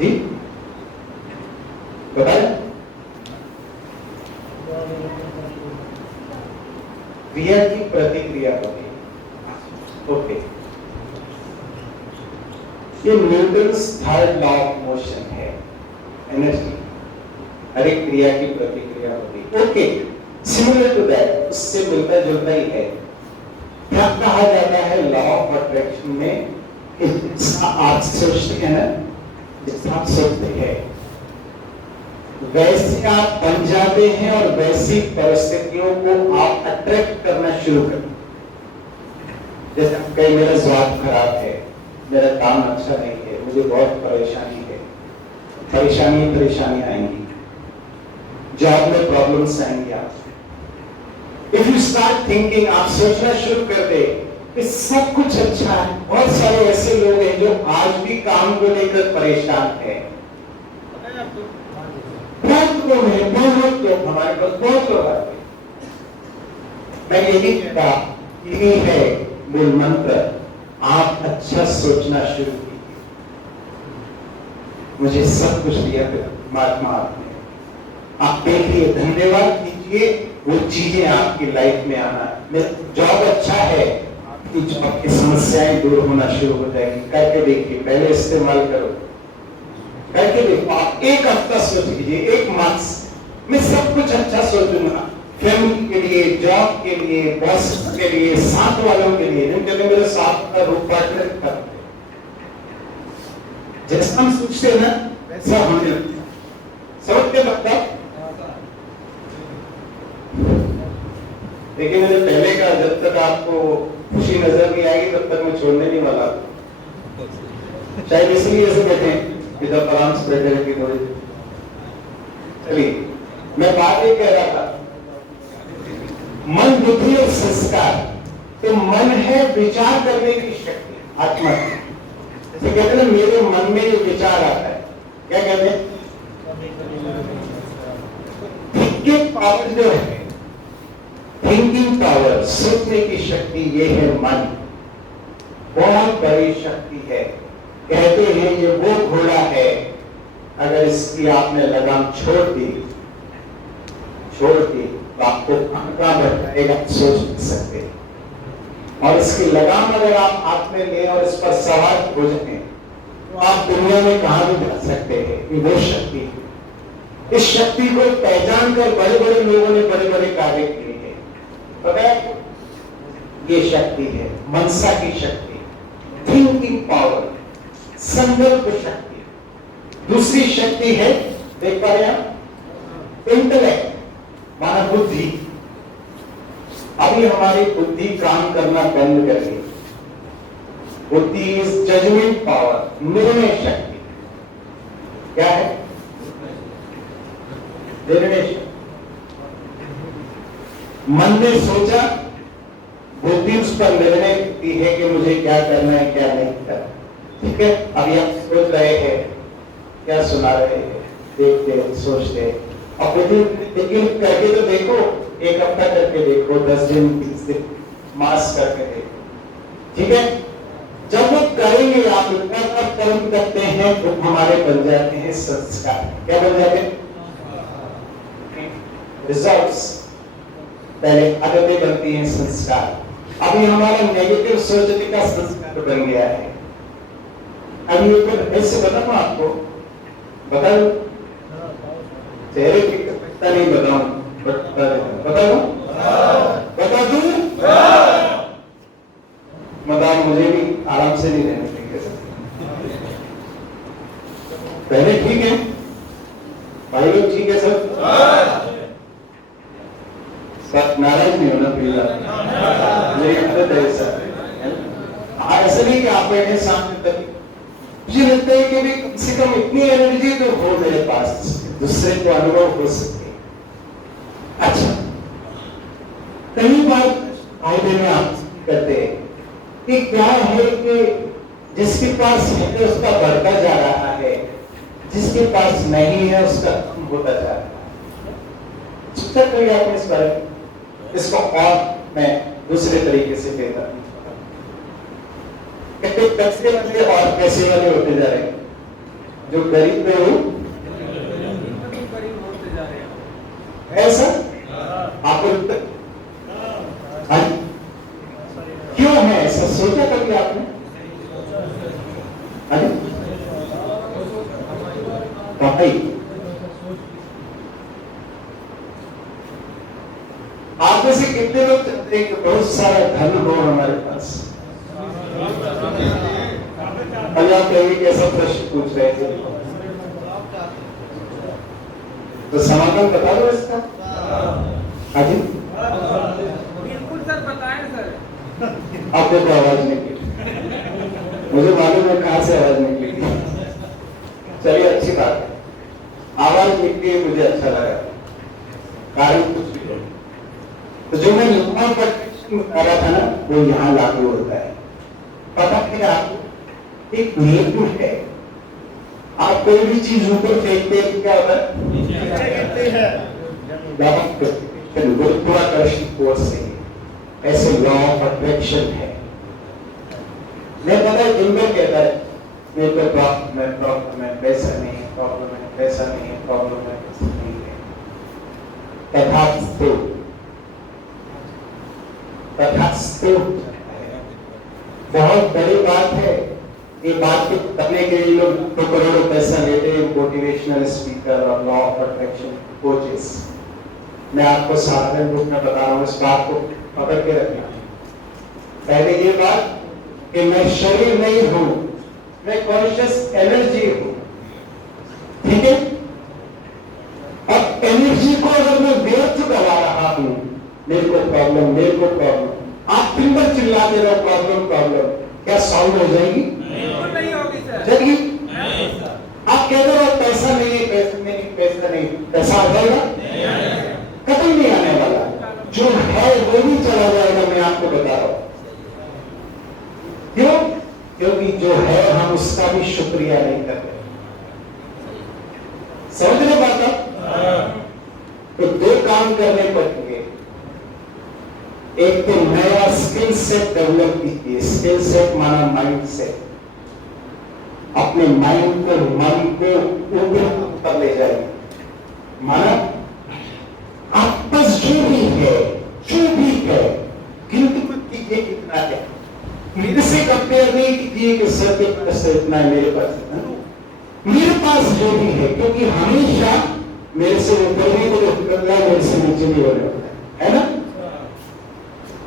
जी? बताए? क्रिया की प्रतिक्रिया होती है। ओके, ये Newton's third law of motion है, एनर्जी। हर एक क्रिया की प्रतिक्रिया होती है। ओके, सिमिलर टू दैट, उससे मिलता जुलता ही है। क्या कहा जाता है लॉ ऑफ अट्रैक्शन में? आप सोचते हैं ना, जितना आप सोचते हैं वैसे आप बन जाते हैं, और वैसी परिस्थितियों को आप अट्रैक्ट करना शुरू कर। जैसे कहीं मेरा स्वास्थ्य खराब है, मेरा काम अच्छा नहीं है, मुझे बहुत परेशानी है, परेशानी आएंगी, जॉब में प्रॉब्लम्स आएंगी। आप इफ यू स्टार्ट थिंकिंग, आप सोचना शुरू कर दे कि सब कुछ अच्छा है। बहुत सारे ऐसे लोग हैं जो आज भी काम को लेकर परेशान हैं। बहुत लोग हैं, बहुत लोग हमारे पास, बहुत लोग आते हैं। मैं यही कहता, यही है मूल मंत्र। आप अच्छा सोचना शुरू कीजिए। मुझे सब कुछ दिया परमात्मा आपने। आप देखिए, धन्यवाद कीजिए, वो चीजें आपकी लाइफ में आना। जॉब अच्छा है, आपकी जॉब की समस्याएं दूर होना शुरू हो जाएगी। करके देखिए, पहले इस्तेमाल करो, करके देखो। आप एक हफ्ता सोच लीजिए, एक मास में सब कुछ अच्छा सोचूंगा, फैमिली के लिए, जॉब के लिए, बॉस के लिए, साथ वालों के लिए। जिन कहते मेरे साथ का रूप पार्टनर करते, जैसा हम सोचते हैं ना वैसा होने लगता है। समझ के लगता? लेकिन मैंने पहले कहा, जब तक आपको खुशी नजर नहीं आएगी तब तक मैं छोड़ने नहीं वाला। शायद इसलिए ऐसे बैठे कि जब आराम से बैठे रहती थोड़ी। चलिए, मैं बात ये कह रहा था, मन, बुद्धि और संस्कार। तो मन है विचार करने की शक्ति, आत्मा। जैसे कहते हैं ना, मेरे मन में ये विचार आता है, क्या कहते हैं? थिंकिंग पावर जो है, थिंकिंग पावर, सोचने की शक्ति, ये है मन। बहुत बड़ी शक्ति है। कहते हैं ये वो घोड़ा है, अगर इसकी आपने लगाम छोड़ दी तो आपको कहां भटकाएगा सोच नहीं सकते। और इसकी लगाम अगर आप हाथ में लें और इस पर सवार हो जाएं, तो आप दुनिया में कहां भी जा सकते हैं। ये वो शक्ति है। इस शक्ति को पहचान कर बड़े बड़े लोगों ने बड़े बड़े कार्य किए हैं। पता है, ये शक्ति है मनसा की शक्ति, थिंकिंग पावर, संकल्प शक्ति। दूसरी शक्ति है, देख पा रहे हैं, इंटेलेक्ट, माना बुद्धि। अभी हमारी बुद्धि काम करना बंद कर गई। बुद्धि इज जजमेंट पावर, निर्णय शक्ति। क्या है? निर्णय शक्ति। मन ने सोचा, बुद्धि उस पर निर्णय करती है कि मुझे क्या करना है, क्या नहीं करना। ठीक है, अभी आप सोच रहे हैं, क्या सुना रहे हैं, देखते सोचते, और बुद्धि लेकिन करके तो देखो, एक हफ्ता करके देखो, 10 दिन 20 दिन मास करके देखो। ठीक है, जब वो करेंगे, आप लगातार कर्म करते हैं, तो हमारे बन जाते हैं संस्कार। क्या बन जाते हैं? रिजल्ट्स। पहले आदतें बनती हैं, संस्कार। अभी हमारा नेगेटिव सोचने का संस्कार बन गया है। अभी एक ऐसे बताऊं आपको, बता दो, चेहरे की कविता नहीं बताऊं, बता दो, बता दूं, मुझे भी आराम से नहीं भाई लोग ठीक है सब? सब नाराज नहीं होना प्लीज, मेरी आदत है सर। ऐसा नहीं कि आप बैठे सामने तक, मुझे लगता है कि भी कम से कम इतनी एनर्जी तो हो मेरे पास, दूसरे को अनुभव हो सकते। अच्छा, कई बार भाई बहन आप कहते हैं कि क्या है कि जिसके पास है उसका बढ़ता जा रहा है, जिसके पास नहीं है उसका कम होता जा रहा है। सोचा कभी आपने इस बारे में? इसको और मैं दूसरे तरीके से कहता हूं, कहते पैसे वाले और पैसे वाले होते जा रहे हैं, जो गरीब है वो गरीब होते जा रहे हैं। ऐसा आपको लगता है? हाँ? क्यों है ऐसा? सोचा कभी आपने? हाँ? भाई आप में से कितने लोग चाहते हैं कि बहुत सारा धन हो हमारे पास? अभी आप कहेंगे कैसा प्रश्न पूछ रहे थे, तो समाधान बता दो इसका। हाँ जी, बिल्कुल सर, बताएं सर। आप देखो आवाज निकली, मुझे मालूम है कहां से आवाज निकली। चलिए अच्छी बात है, आवाज निकली है, मुझे अच्छा लगा। कारण कुछ भी हो, तो जो मैं यहाँ पर बता रहा था ना, वो यहाँ लागू होता है। पता है आपको, एक नियम है, आप कोई भी चीज ऊपर फेंकते हैं क्या होता है? नीचे है। गुरुत्वाकर्षण फोर्स से, ऐसे लॉ ऑफ अट्रैक्शन है। मैं पता है दिन भर कहता है मेरे को प्रॉब्लम है, पैसा नहीं है, प्रॉब्लम है, पैसा नहीं है, प्रॉब्लम है, पैसा नहीं है। तथास्तु, तथास्तु बहुत बड़ी बात है। ये बात को करने के लिए लोग तो करोड़ों पैसा लेते हैं, मोटिवेशनल स्पीकर और लॉ ऑफ अट्रैक्शन कोचेस। मैं आपको साधारण रूप में बता रहा हूँ, इस बात को पकड़ के रखना। पहले ये बात कि मैं शरीर नहीं हूं, मैं कॉन्शियस एनर्जी हूं, ठीक है? अब एनर्जी को अगर मैं व्यर्थ करा रहा हूं, मेरे को प्रॉब्लम, मेरे को प्रॉब्लम, आप दिन भर चिल्लाते रहो प्रॉब्लम प्रॉब्लम, क्या सॉल्व हो जाएगी? नहीं होगी सर। जल्दी आप कहते रहो पैसा नहीं, पैसा नहीं, पैसा नहीं, पैसा आ जाएगा? कभी नहीं आने वाला। जो है वो भी चला जाएगा, मैं आपको बता रहा हूं। क्यों? क्योंकि जो है हम उसका भी शुक्रिया नहीं कर रहे। समझ रहे बात आप? तो दो काम करने पड़ेंगे। एक तो नया स्किल सेट डेवलप कीजिए। स्किल सेट माना माइंड सेट। अपने माइंड को, मन को ऊपर पर ले जाइए। माना आप बस जो भी है, गिनती मत कीजिए कितना है। मेरे से कंपेयर नहीं कीजिए कि सर के पास इतना है, मेरे पास इतना है। मेरे पास जो भी है, क्योंकि हमेशा मेरे से ऊपर भी तो करना है, मेरे से नीचे भी होने वाला है ना?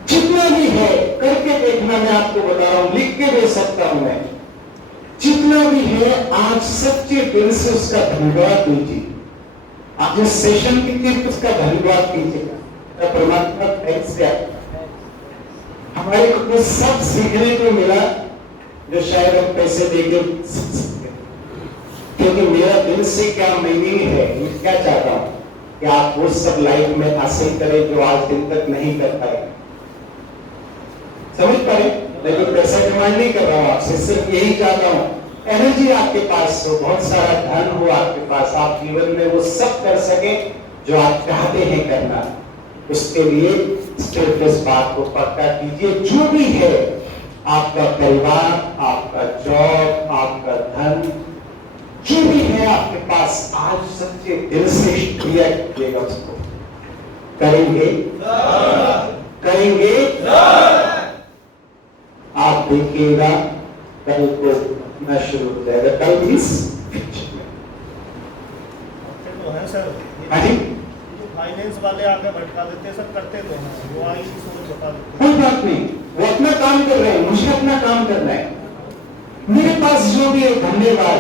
जितना भी है करके देखना। मैं आपको बता रहा हूं, लिख के दे सकता हूं मैं। जितना भी है आज सच्चे दिल से उसका धन्यवाद दीजिए। आप जो सेशन कीजिए उसका धन्यवाद कीजिएगा। परमात्मा थैंक्स से हमारे को कुछ सब सीखने को मिला जो शायद हम पैसे देके सीख सकते। क्योंकि मेरा दिल से क्या मीनिंग है, मैं क्या चाहता हूं कि आप वो सब लाइफ में हासिल करें जो आज दिन तक नहीं कर पाए। समझ पाए? लेकिन पैसा डिमांड नहीं कर रहा हूं आपसे, सिर्फ यही चाहता हूं एनर्जी आपके पास हो, बहुत सारा धन हो आपके पास, आप जीवन में वो सब कर सके जो आप चाहते हैं करना। उसके लिए सिर्फ इस बात को पक्का कीजिए, जो भी है आपका परिवार, आपका जॉब, आपका धन, जो भी है आपके पास, आज सच्चे दिल से शुक्रिया कीजिएगा उसको। करेंगे? करेंगे? आप देखिएगा कल को अपना शुरू हो जाएगा। कल भी तो है सर, फाइनेंस वाले आगे भटका देते सर, करते तो हैं वो आई सोच बता देते। कोई बात नहीं, वो अपना काम कर रहे हैं, मुझे अपना काम करना है। मेरे पास जो भी है धन्यवाद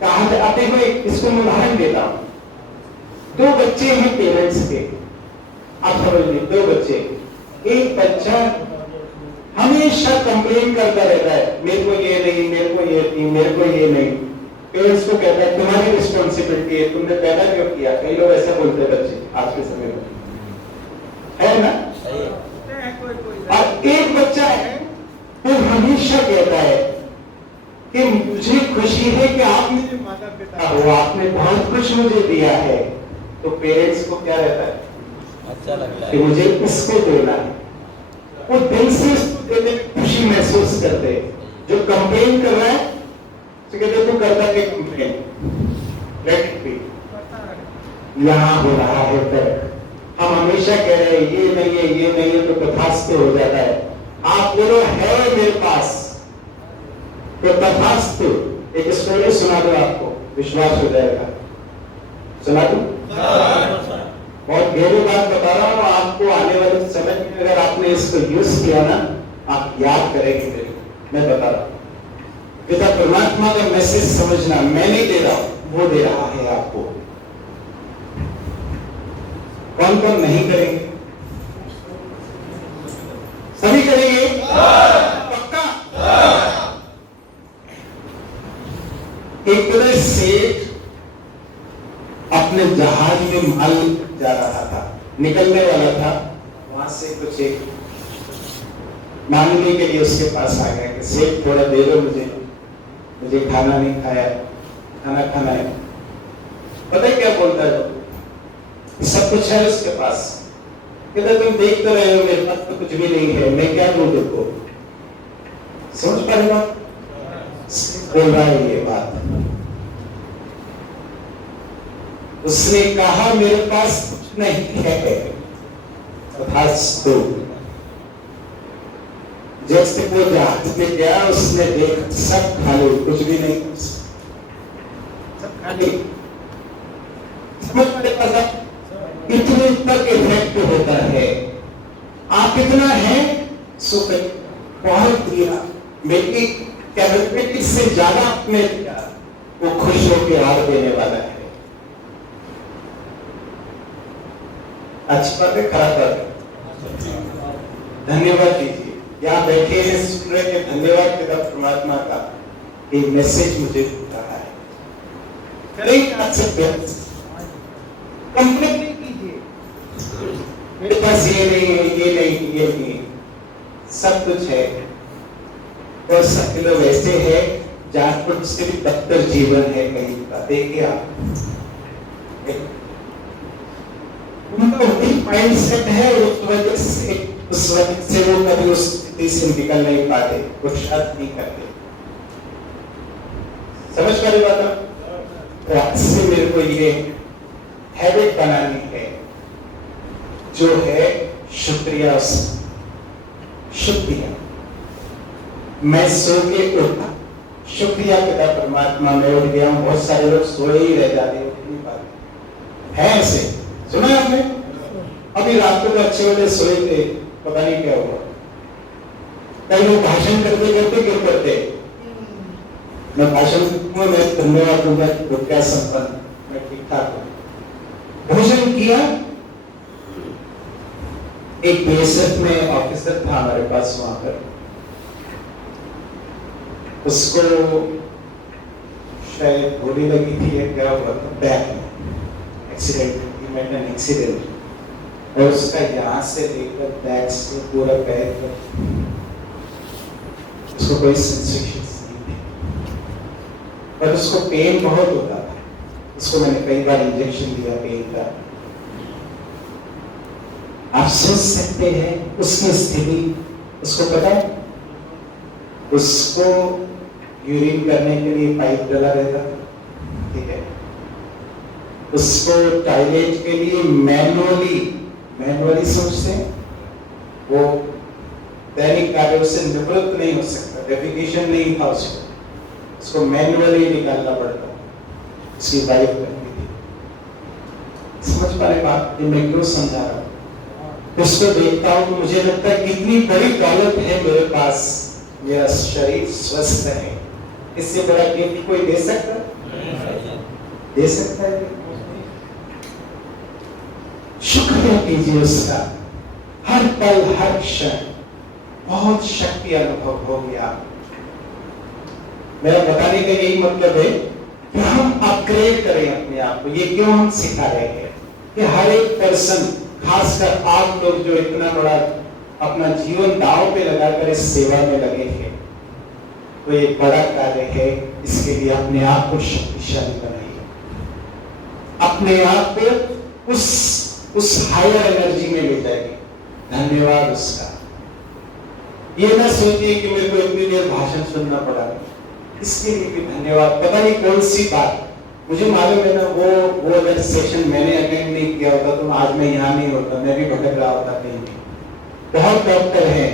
कहा। आप देखो, इसको मैं उदाहरण देता हूं। दो बच्चे हैं पेरेंट्स के, आप समझ लीजिए 2 बच्चे, एक बच्चा हमेशा कंप्लेन करता रहता है, मेरे को ये नहीं, मेरे को ये नहीं, मेरे को ये नहीं। पेरेंट्स को कहता है तुम्हारी रिस्पॉन्सिबिलिटी है, तुमने पैदा क्यों किया। कई लोग ऐसा बोलते हैं बच्चे आज के समय में, है ना। और एक बच्चा है वो हमेशा कहता है कि मुझे खुशी है कि आप मेरे माता पिता हो, आपने बहुत कुछ मुझे दिया है। तो पेरेंट्स को क्या रहता है, अच्छा लगता कि है मुझे इसको देना है, वो दिल से उसको देने में खुशी महसूस करते हैं। जो कंप्लेन कर रहा है तो कहते तू करता है कंप्लेन, लेट इट बी। यहाँ हो रहा है फर्क। हम हमेशा कह रहे हैं ये नहीं है, ये नहीं है, तो तथास्तु हो जाता है। आप बोलो है मेरे पास तो तथास्तु। एक स्टोरी सुना दो, आपको विश्वास हो जाएगा। सुना दो, बहुत गहरी बात बता रहा हूं आपको। आने वाले समय में अगर आपने इसको यूज किया ना, आप याद करेंगे मेरे को। मैं बता रहा हूं, पिता परमात्मा का मैसेज समझना, मैं नहीं दे रहा हूं, वो दे रहा है आपको। कौन कौन नहीं करेंगे? सभी करेंगे पक्का। एक तरह सेठ अपने जहाज में माल जा रहा था, निकलने वाला था। वहां से कुछ एक मांगने के लिए उसके पास आ गया कि सेठ थोड़ा दे दो मुझे खाना नहीं खाया, खाना खाना है। पता है क्या बोलता है वो? सब कुछ है उसके पास। कहता तुम देख तो रहे हो मेरे पास तो कुछ भी नहीं है, मैं क्या दूं तुमको। समझ पा रहे हो? बोल रहा है ये बात। उसने कहा मेरे पास कुछ नहीं है, तथास्तु। जैसे वो जहाज में गया, उसने देखा सब खाली, कुछ भी नहीं, सब खाली। समझ पा रहे? इतने तक इफेक्ट होता है। आप इतना है सो बहुत दिया, मेरी कैपेबिलिटी से ज्यादा आपने दिया, वो खुश होकर और देने वाला है। अच्छी बात है, खराब बात है? धन्यवाद दीजिए। यहाँ बैठे हैं, सुन रहे हैं, धन्यवाद पिता परमात्मा का, ये मैसेज मुझे रहा है। कंप्लेन नहीं कीजिए मेरे पास ये नहीं है, ये नहीं, ये नहीं, सब कुछ है। और सब लोग ऐसे हैं जहां पर सिर्फ बदतर जीवन है कहीं का। देखिए आप, उनका वही माइंडसेट है, उस वजह से वो कभी उस स्थिति से निकल नहीं पाते, पुरुषार्थ नहीं करते। समझ पा रहे बात? तो आज से मेरे को ये हैबिट बनानी है, जो है शुक्रिया। शुक्रिया, मैं सो के उठा, शुक्रिया पिता परमात्मा, मैं उठ गया हूं। बहुत सारे लोग सोए ही रह जाते हैं, ऐसे सुना है आपने? अभी रात को तो अच्छे वाले सोए थे, पता नहीं क्या हुआ। कई लोग भाषण करते करते क्यों करते? मैं भाषण में मैं धन्यवाद दूंगा, क्या संपन्न, मैं ठीक ठाक हूं। भोजन किया, एक बीएसएफ में ऑफिसर था हमारे पास, वहां पर उसको शायद गोली लगी थी या क्या हुआ था, बैक में एक्सीडेंट, एक्सीडेंट। और उसका यहाँ से लेकर बैक से पूरा पैर तक उसको कोई सेंसेशन नहीं थी, पर उसको पेन बहुत होता था। उसको मैंने कई बार इंजेक्शन दिया पेन का। आप सोच सकते हैं उसकी स्थिति। उसको पता है, उसको यूरिन करने के लिए पाइप डला रहता था, ठीक है। उसको टॉयलेट के लिए मैनुअली सोचते हैं, वो दैनिक कार्यों से निवृत्त नहीं हो सकता, डेफिकेशन नहीं था उसको मैनुअली निकालना पड़ता। उसकी वाइफ करती थी। समझ पा रहे बात? ये मैं क्यों समझा रहा हूँ? उसको देखता हूं तो मुझे लगता है कितनी बड़ी दौलत है मेरे पास, मेरा शरीर स्वस्थ है। इससे बड़ा गिफ्ट कोई दे सकता है? कीजिए उसका, हर पल हर क्षण बहुत शक्ति अनुभव होगी आप। मेरा बताने का यही मतलब है कि हम अपग्रेड करें अपने आप को। ये क्यों हम सिखा रहे हैं कि हर एक पर्सन, खासकर आप लोग जो इतना बड़ा अपना जीवन दांव पे लगाकर इस सेवा में लगे हैं, तो ये बड़ा कार्य है। इसके लिए अपने आप को शक्तिशाली बनाइए, अपने आप को उस हायर एनर्जी में ले जाइए। धन्यवाद उसका। ये ना सोचिए कि मेरे को इतनी देर भाषण सुनना पड़ा, इसके लिए भी धन्यवाद। पता नहीं कौन सी बात, मुझे मालूम है ना, वो अगर सेशन मैंने अटेंड नहीं किया होता तो आज मैं यहाँ नहीं होता, मैं भी भटक रहा होता कहीं भी। बहुत डॉक्टर हैं,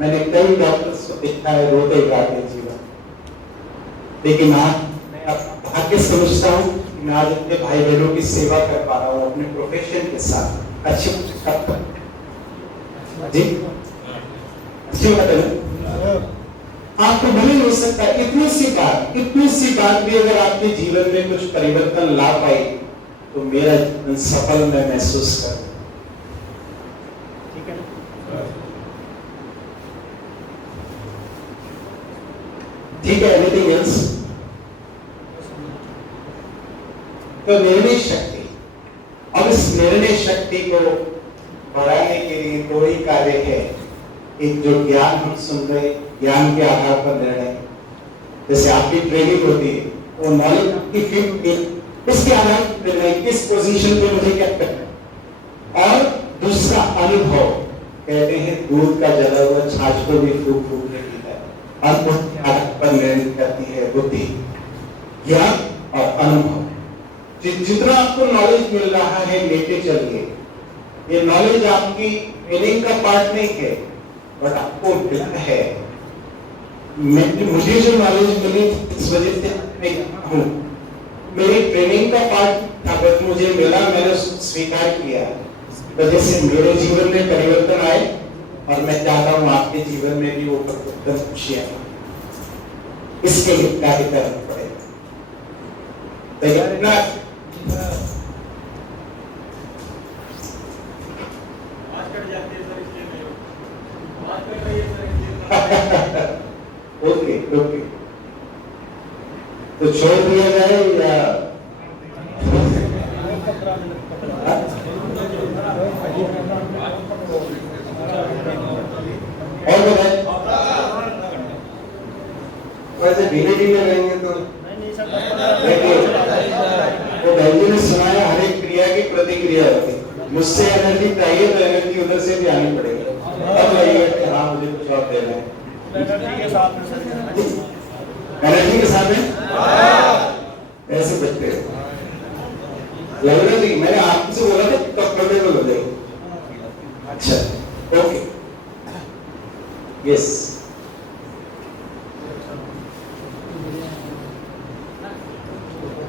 मैंने कई डॉक्टर्स को देखा है रोते गाते जीवन, लेकिन आज मैं भाग्य समझता हूँ कि मैं आज अपने भाई बहनों की सेवा कर पा रहा हूँ अपने प्रोफेशन के साथ। अच्छी जी, अच्छी बात है। आपको भले हो सकता है इतनी सी बात भी अगर आपके जीवन में कुछ परिवर्तन ला पाई तो मेरा जीवन सफल मैं महसूस करूं। ठीक है ना? ठीक है, एनीथिंग एल्स? तो निर्णय शक्ति, और इस निर्णय शक्ति को बढ़ाने के लिए दो ही कार्य है। एक जो ज्ञान हम सुन रहे, ज्ञान के आधार पर निर्णय, जैसे आपकी ट्रेनिंग होती है, वो नॉलेज आपकी फील्ड, उसके आधार पर निर्णय, किस पोजीशन पे मुझे क्या करना है। और दूसरा अनुभव, कहते हैं दूध का जला हुआ छाछ को भी फूक फूक के पीता है। अनुभव के आधार पर निर्णय करती है बुद्धि, ज्ञान और अनुभव। जितना आपको नॉलेज मिल रहा है लेके चलिए। ये नॉलेज आपकी ट्रेनिंग का पार्ट नहीं है, बट आपको मिला है। मुझे जो नॉलेज मिली इस वजह से मैं यहाँ हूँ, मेरी ट्रेनिंग का पार्ट था, बट मुझे मिला, मैंने उसको स्वीकार किया। वजह से मेरे जीवन में परिवर्तन आए और मैं चाहता हूँ आपके जीवन में भी वो परिवर्तन खुशियां। इसके लिए कार्य करना पड़ेगा। तैयार ना? ओके ओके, तो छोड़ दिया जाए या और बताए? वैसे धीरे धीरे रहेंगे तो वो बहन जी ने सुनाया हर एक क्रिया की प्रतिक्रिया होती। मुझसे एनर्जी चाहिए तो एनर्जी उधर से भी आनी पड़ेगी। अब लगेगा कि हाँ मुझे कुछ और देना है। एनर्जी के साथ में ऐसे बचते लग रहा जी, मैंने आपसे बोला था कंफर्टेबल हो जाएगी। अच्छा ओके, यस।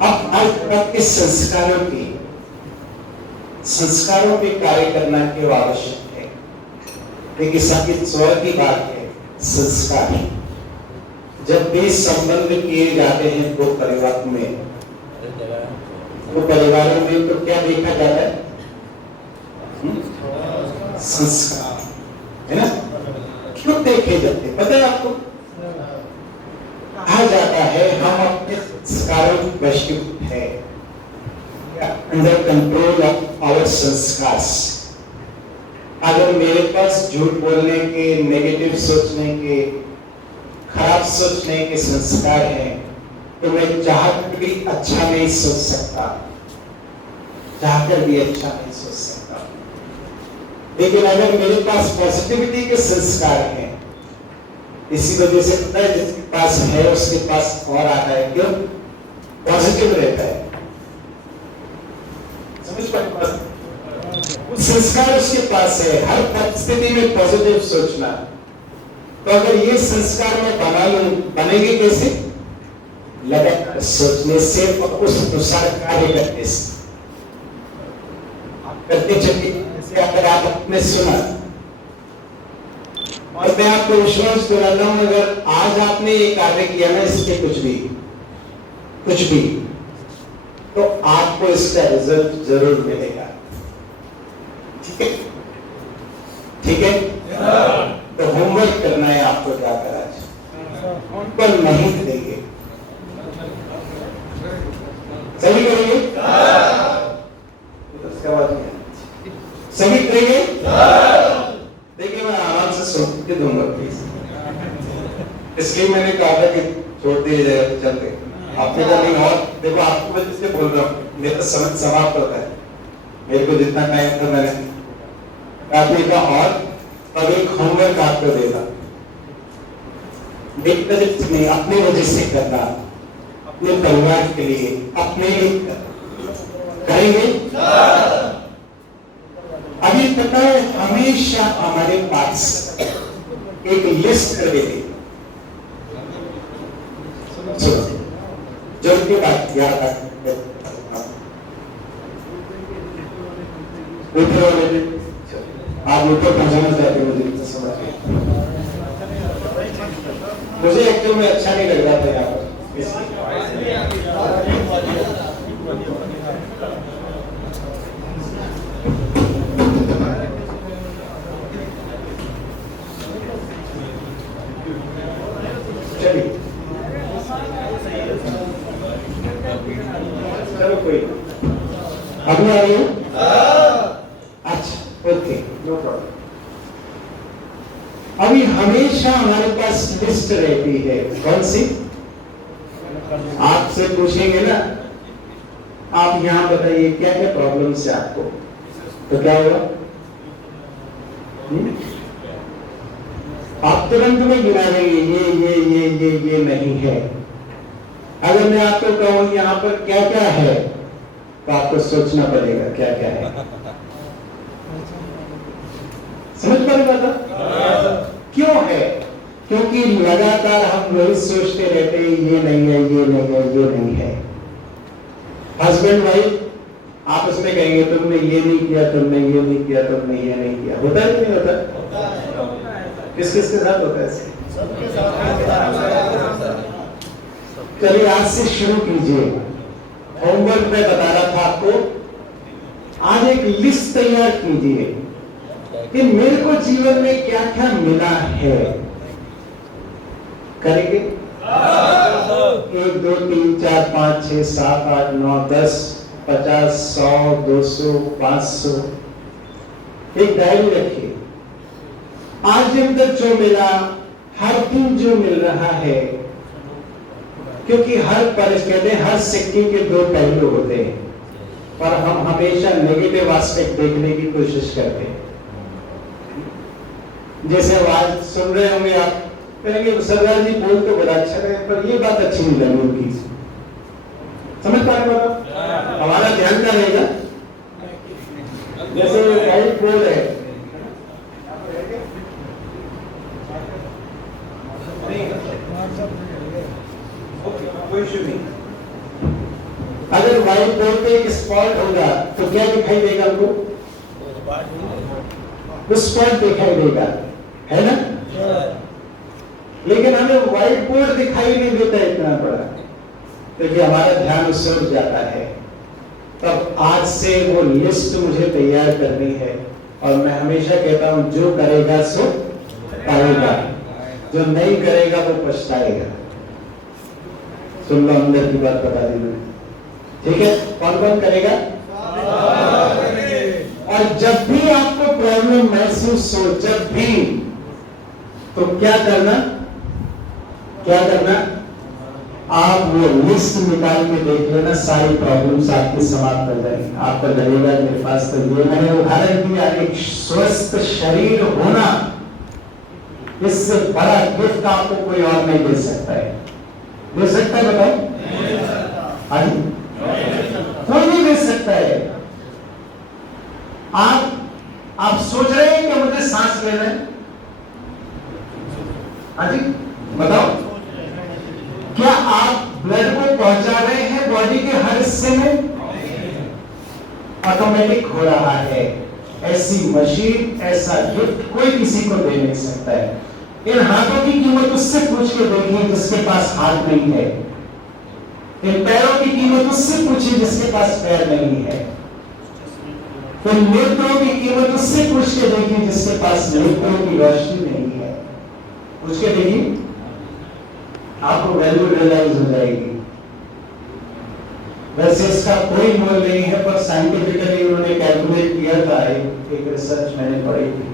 अब आपके संस्कारों पे कार्य करना क्यों आवश्यक है? देखिए संगीत स्वर की बात है। संस्कार जब भी संबंध किए जाते हैं दो परिवारों में, तो क्या देखा जाता है? संस्कार, है ना? क्यों देखे जाते हैं पता है आपको? कहा जाता है हम अपने संस्कारों की वशीभूत है, अंडर कंट्रोल ऑफ आवर संस्कार। अगर मेरे पास झूठ बोलने के, नेगेटिव सोचने के, खराब सोचने के संस्कार हैं, तो मैं चाहकर भी अच्छा नहीं सोच सकता, चाहकर भी अच्छा नहीं सोच सकता। लेकिन अगर मेरे पास पॉजिटिविटी के संस्कार हैं, इसी वजह से पता है जिसके पास है उसके पास और आता है। क्यों? पॉजिटिव रहता है। समझ पाए? संस्कार उसके पास है, हर परिस्थिति में पॉजिटिव सोचना। तो अगर ये संस्कार मैं बना लूं, बनेंगे कैसे? लगातार सोचने से और उस अनुसार कार्य करने से। आप करते चलिए, जैसे अगर आप अपने सुना, और मैं आपको विश्वास दिलाता हूं, अगर आज आपने ये कार्य किया ना, इसके कुछ भी, तो आपको इसका रिजल्ट जरूर मिलेगा। ठीक है? ठीक है? तो होमवर्क करना है आपको जाकर आज, पर नहीं करेंगे, सभी करेंगे? तो उसके बाद सभी करेंगे? देखिए मैं आराम से सुन के दूंगा प्लीज, इसलिए मैंने कहा था कि छोड़ दिए जाए चलते। आपने कहा नहीं और देखो आपको वजह से बोल रहा हूँ, मेरा समझ समाप्त होता है, मेरे को जितना टाइम था मैंने आपने कहा और तब एक होमवर्क आपको देगा, नहीं अपने वजह से करना, अपने परिवार के लिए, अपने लिए करेंगे। अभी पता है हमेशा हमारे पास एक लिस्ट कर देती जो उनके बाद याद आप ऊपर पहुंचाना चाहते हो, मुझे समझ मुझे एक्चुअल में अच्छा नहीं लग रहा था यहाँ पर। चलो कोई अभी आ रही हो? अच्छा ओके नो प्रॉब्लम। अभी हमेशा हमारे पास लिस्ट रहती है, कौन सी? आपसे पूछेंगे ना, आप यहां बताइए क्या क्या प्रॉब्लम्स है आपको, तो क्या होगा? आप तुरंत में गिना देंगे ये नहीं है। अगर मैं आपको कहूं यहाँ पर क्या क्या है, तो आपको सोचना पड़ेगा क्या क्या है। समझ पा रहे बात? क्यों है? क्योंकि लगातार हम वही सोचते रहते हैं ये नहीं है, ये नहीं है, ये नहीं है। हस्बैंड वाइफ आपस में कहेंगे तुमने ये नहीं किया, तुमने ये नहीं किया, तुमने ये नहीं किया। होता है कि नहीं होता? किस किस के साथ होता है? सबके साथ। चलिए आज से शुरू कीजिए। होमवर्क में बता रहा था आपको, आज एक लिस्ट तैयार कीजिए कि मेरे को जीवन में क्या क्या मिला है। करेंगे? 1 2 3 4 5 6 7 8 9 10 50 100 200 500 एक डायरी रखिए। आज दिन तक जो मिला, हर दिन जो मिल रहा है, क्योंकि कहते हैं हर सिक्के के दो पहलू होते हैं, पर हम हमेशा नेगेटिव एस्पेक्ट देखने की कोशिश करते हैं। जैसे आवाज सुन रहे होंगे आप, कहेंगे सरदार जी बोल तो बड़ा अच्छा है, पर ये बात अच्छी नहीं लगी उनकी। समझ पा रहे हो? हमारा ध्यान क्या रहेगा? जैसे व्हाइट बोर्ड है, कोई इशू नहीं। अगर व्हाइट बोर्ड पे एक स्पॉट होगा तो क्या दिखाई देगा हमको? तो स्पॉट दिखाई देगा, है ना? लेकिन हमें व्हाइट बोर्ड दिखाई नहीं देता इतना बड़ा, क्योंकि हमारा ध्यान उस ओर जाता है। तब आज से वो लिस्ट मुझे तैयार करनी है, और मैं हमेशा कहता हूं जो करेगा सो पाएगा, जो नहीं करेगा वो पछताएगा। सुन लो, अंदर की बात बता दी मैंने, ठीक है? कौन कौन करेगा? और जब भी आपको प्रॉब्लम महसूस हो, जब भी, तो क्या करना? क्या करना? आप वो लिस्ट निकाल के देख लेना, सारी प्रॉब्लम्स आपकी समाप्त हो जाएगी। आपको लगेगा मेरे पास तो ये मैंने उदाहरण दिया, एक स्वस्थ शरीर होना, इससे बड़ा गिफ्ट आपको कोई और नहीं दे सकता है। दे सकता है? बताओ। हाँ जी, कोई नहीं दे सकता है। आप सोच रहे हैं कि मुझे सांस लेना है? हाँ जी, बताओ। क्या आप ब्लड को पहुंचा रहे हैं बॉडी के हर हिस्से में? ऑटोमेटिक हो रहा है। ऐसी मशीन, ऐसा गिफ्ट कोई किसी को दे नहीं सकता है। इन हाथों की कीमत उससे पूछ के देखिए जिसके पास हाथ नहीं है। इन पैरों की कीमत उससे पूछिए जिसके पास पैर नहीं है। तो नेत्रों की कीमत उससे पूछ के देखिए जिसके पास नेत्रों की रोशनी नहीं है, पूछ के देखिए, आपको वैल्यू रियलाइज हो जाएगी। वैसे इसका कोई मोल नहीं है, पर साइंटिफिकली उन्होंने कैलकुलेट किया था, एक रिसर्च मैंने पढ़ी थी,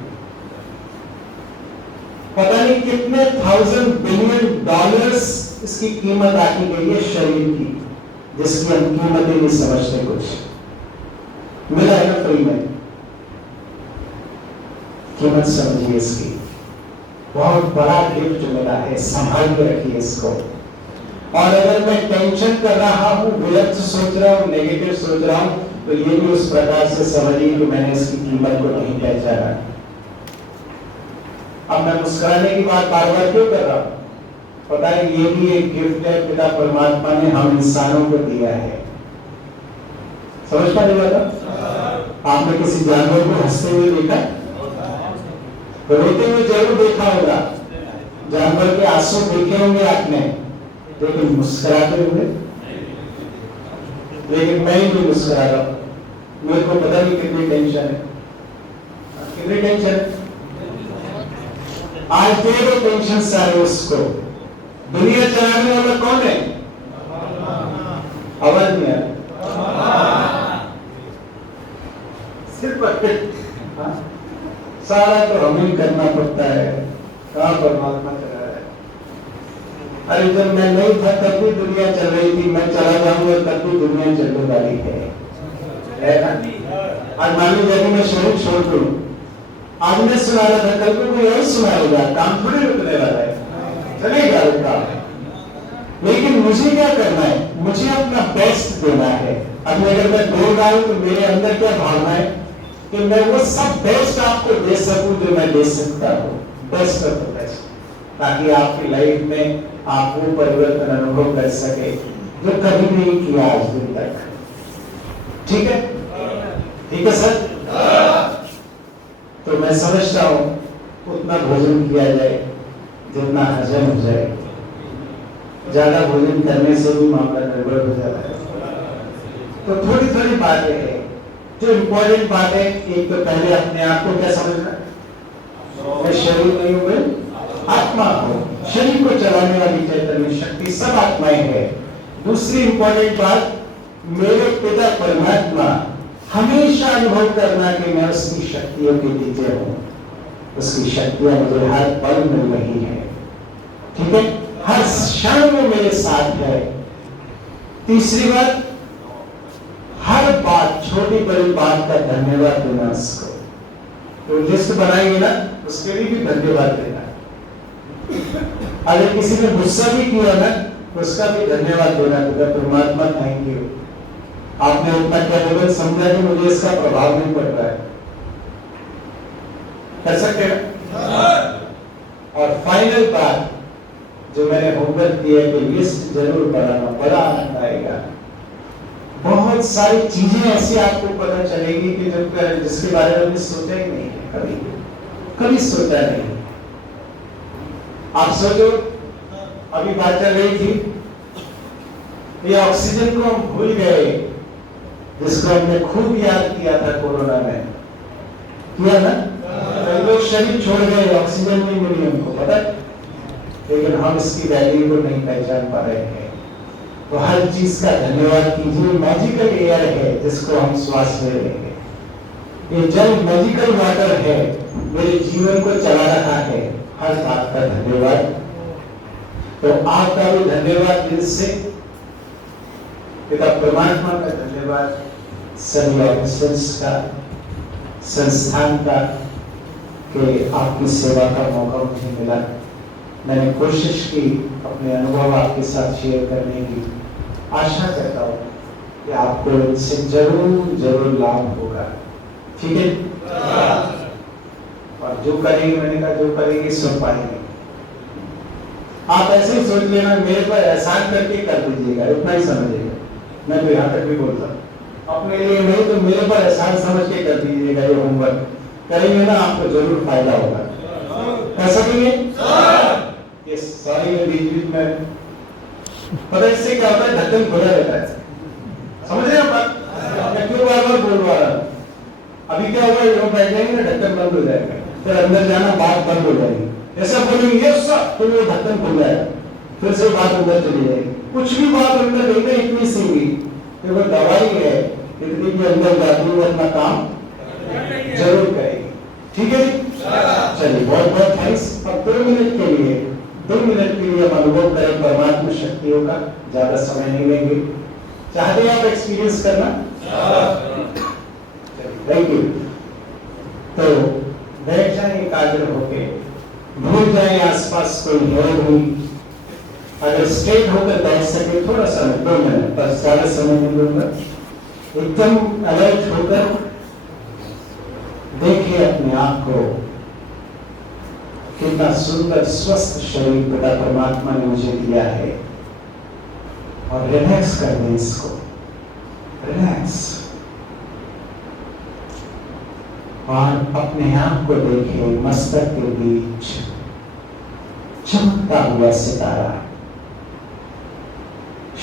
पता नहीं कितने $1,000 इसकी कीमत आती गई है शरीर की, जिसकी हम कीमत ही नहीं समझते। कुछ मिला है ना फ्री में, कीमत समझिए इसकी, बहुत बड़ा गिफ्ट मिला है, संभाल के रखिए इसको। और अगर मैं टेंशन कर रहा हूं, विरक्त सोच रहा हूं, नेगेटिव सोच रहा हूं, तो ये भी उस प्रकार से समझिए कि मैंने इसकी कीमत को नहीं पहचाना। अब मैं मुस्कुराने की बात बार बार क्यों कर रहा हूं? पता है ये भी एक गिफ्ट है पिता परमात्मा ने हम इंसानों को दिया है। समझ पा रहे हो? आपने किसी जानवर को हंसते हुए देखा? रोते हुए जरूर देखा होगा, जानवर के आंसू देखे होंगे आपने, लेकिन मुस्कुराते हुए, लेकिन मैं ही भी मुस्कुरा रहा हूं, मेरे को पता नहीं कितनी टेंशन है, कितनी टेंशन है। आज दे दो टेंशन सारे उसको। दुनिया चलाने वाला कौन है? आवाज नहीं है, सिर्फ सारा तो हमें करना पड़ता है, कहाँ परमात्मा चला रहा है। अरे जब मैं नहीं था तब भी दुनिया चल रही थी, मैं चला जाऊंगा तब भी दुनिया चलने वाली है ना? आज मान लीजिए मैं शरीर छोड़ दूं, आज मैं सुना रहा था, कल को कोई और सुनाएगा, काम थोड़ी रुकने वाला है, चलेगा रुका। लेकिन मुझे क्या करना है? मुझे अपना बेस्ट देना है। अब अगर मैं बोल रहा हूं तो मेरे अंदर क्या भावना है कि मैं वो सब बेस्ट आपको दे सकूं जो मैं दे सकता हूं, बेस्ट ऑफ द बेस्ट, ताकि आपकी लाइफ में आप वो परिवर्तन अनुभव कर सके जो कभी नहीं किया आज दिन तक। ठीक है? ठीक है सर? तो मैं समझता हूं उतना भोजन किया जाए जितना हजम हो जाए, ज्यादा भोजन करने से भी मामला गड़बड़ हो जाता है। तो थोड़ी थोड़ी बातें हैं जो इंपॉर्टेंट बात है। एक तो पहले अपने आप को क्या समझना, मैं शरीर नहीं हूं, मैं आत्मा हूं। शरीर को चलाने वाली चैतन्य शक्ति सब आत्माएं है। दूसरी इंपॉर्टेंट बात, मेरे पिता परमात्मा हमेशा अनुभव करना कि मैं उसकी शक्तियों के नीचे हूं, उसकी शक्तियां मुझे हर पल मिल रही है। ठीक है? हर क्षण में मेरे साथ है। तीसरी बात, हर बात, छोटी बड़ी बात का धन्यवाद देना उसको। तो लिस्ट बनाएंगे ना, उसके लिए भी धन्यवाद देना। अगर किसी ने गुस्सा भी किया ना, उसका भी धन्यवाद देना, तो परमात्मा थैंक यू, आपने उतना कैपेबल समझा कि मुझे इसका प्रभाव नहीं पड़ रहा है। कर सकते हैं? और फाइनल बात जो मैंने होमवर्क दिया है कि लिस्ट जरूर बनाना, बड़ा आनंद आएगा। बहुत सारी चीजें ऐसी आपको पता चलेगी कि जो जिसके बारे में सोचा ही नहीं है, कभी कभी सोचा नहीं। आप सोचो, अभी बात चल रही थी, ये ऑक्सीजन को हम भूल गए, जिसको हमने खूब याद किया था कोरोना में, किया ना? कई लोग शरीर छोड़ गए, ऑक्सीजन नहीं मिली हमको, पता है? लेकिन हम इसकी वैल्यू को नहीं पहचान पा रहे हैं। तो हर चीज का धन्यवाद कीजिए। मैजिकल एयर है जिसको हम श्वास ले रहे हैं, ये जल मैजिकल वाटर है, मेरे जीवन को चला रहा है। हर बात का धन्यवाद। तो आपका भी धन्यवाद दिल से, पिता परमात्मा का धन्यवाद, सभी ऑफिसर्स का, संस्थान का, कि आपकी सेवा का मौका मुझे मिला। मैंने कोशिश की अपने अनुभव आपके साथ शेयर करने की। आशा करता हूँ कि आपको इससे जरूर जरूर लाभ होगा। ठीक है? और जो करेंगे, मैंने कहा जो करेंगे सुन पाएंगे। आप ऐसे ही सोच लेना, मेरे पर एहसान करके कर दीजिएगा, इतना ही समझिएगा। मैं तो यहाँ तक भी बोलता हूँ, अपने लिए नहीं तो मेरे पर एहसान समझ के कर दीजिएगा। ये होमवर्क करेंगे ना, आपको जरूर फायदा होगा। कर सकेंगे? ये सॉरी में बीच में पता, इससे क्या होता है, ढक्कन खुला रहता है। समझ रहे हैं आप बात? मैं क्यों बार बार बोल रहा हूं? अभी क्या होगा, लोग बैठ जाएंगे ना, ढक्कन बंद हो जाएगा, फिर अंदर जाना, बात बंद हो जाएगी। ऐसा बोलेंगे सब तो वो ढक्कन खुल जाएगा, फिर से बात अंदर चली जाएगी। कुछ भी बात अंदर नहीं है, इतनी सी भी ये वो दवाई है, इतनी के अंदर जाती है, अपना काम जरूर करेगी। ठीक है, चलिए बहुत बहुत थैंक्स। अब 2 मिनट के लिए, 2 मिनट के लिए हम अनुभव करें परमात्मा शक्तियों का, ज्यादा समय नहीं लेंगे। चाहते हैं आप एक्सपीरियंस करना? Thank you. तो बैठ जाए एकाग्र होके, भूल जाए आसपास कोई है नहीं। अगर स्ट्रेट होकर बैठ सके थोड़ा समय, 2 मिनट बस, ज्यादा समय नहीं लूंगा। एकदम अलर्ट होकर देखिए अपने आप को, कितना सुंदर स्वस्थ शरीर पिता परमात्मा ने मुझे दिया है। और रिलैक्स कर दें इसको, रिलैक्स। और अपने आप को देखें मस्तक के बीच चमकता हुआ सितारा,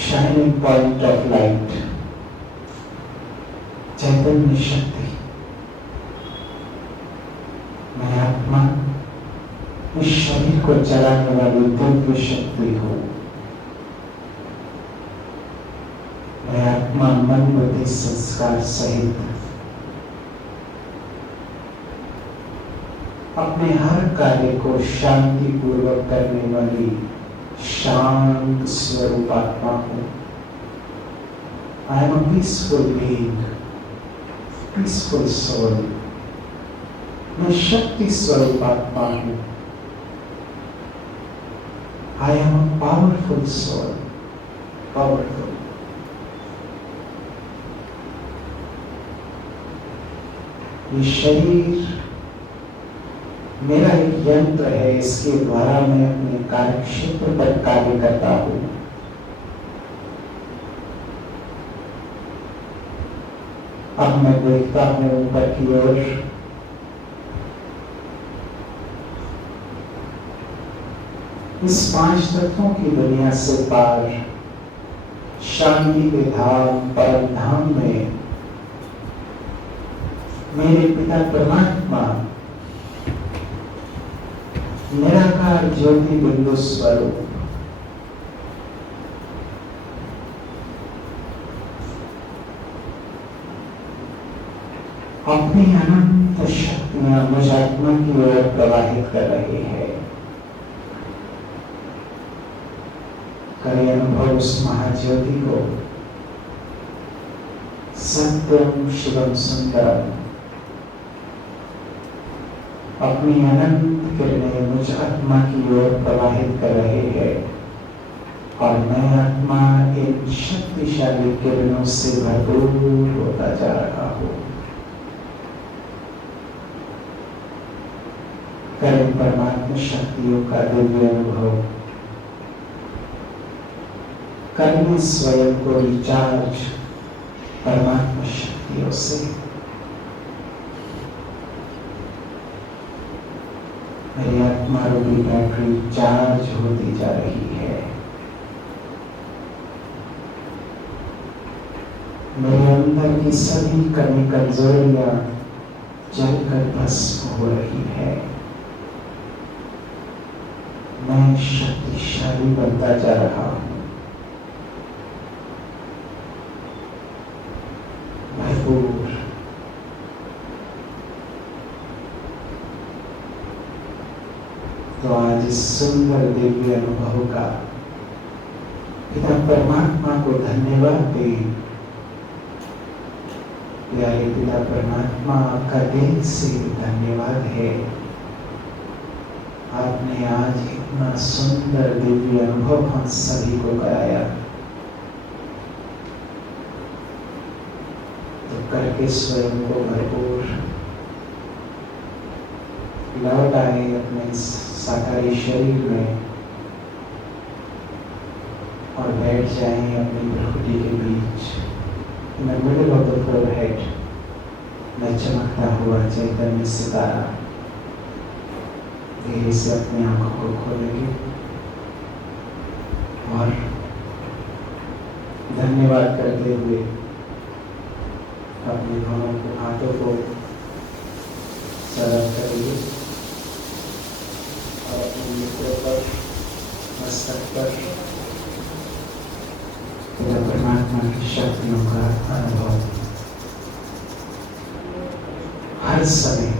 शाइनिंग पॉइंट ऑफ लाइट, चैतन्य शक्ति। मैं आत्मा इस शरीर को चलाने वाली दिव्य शक्ति हूं। मैं आत्मा मन बुद्धि संस्कार सहित अपने हर कार्य को शांति पूर्वक करने वाली शांत स्वरूप आत्मा हूं। I am a peaceful being, peaceful soul. मैं शक्ति स्वरूप आत्मा हूं। I am a powerful soul, powerful. ये शरीर मेरा एक यंत्र है, इसके द्वारा मैं अपने कार्य क्षेत्र पर कार्य करता हूं। अब मैं देखता हूं ऊपर की ओर, इस 5 तत्वों की दुनिया से पार शांति के धाम परम धाम में मेरे पिता परमात्मा निराकार ज्योति बिंदु स्वरूप अपनी अनंत शक्तियां मुझ आत्मा की ओर प्रवाहित कर रहे हैं। करें अनुभव उस महाज्योति को, सत्यम शिवम सुंदरम। अपनी अनंत किरणें मुझ आत्मा की ओर प्रवाहित कर रहे हैं और मैं आत्मा इन शक्तिशाली किरणों से भरपूर होता जा रहा हूं। करें परमात्मा शक्तियों का दिव्य अनुभव, करें स्वयं को रिचार्ज परमात्मा शक्तियों से। मेरी आत्मा रूपी बैटरी चार्ज होती जा रही है। मेरे अंदर की सभी कमी कमजोरियां जलकर भस्म हो रही है। मैं शक्तिशाली बनता जा रहा हूं, भरपूर। तो आज इस सुंदर दिव्य अनुभव का पिता परमात्मा को धन्यवाद दें। प्यारे पिता परमात्मा, आपका दिल से धन्यवाद है। आपने आज इतना सुंदर दिव्य अनुभव हम सभी को कराया। तो करके स्वयं को भरपूर लौट आए अपने साकारी शरीर में और बैठ जाएं अपनी भ्रुकुटी के बीच, in the middle of the forehead, में चमकता हुआ चैतन्य सितारा। धीरे से अपनी आंखों को खोलेंगे और धन्यवाद करते हुए अपने दोनों हाथों को सरल करिए और अपने नेत्रों पर, मस्तक पर परमात्मा की शक्तियों का अनुभव। हर समय,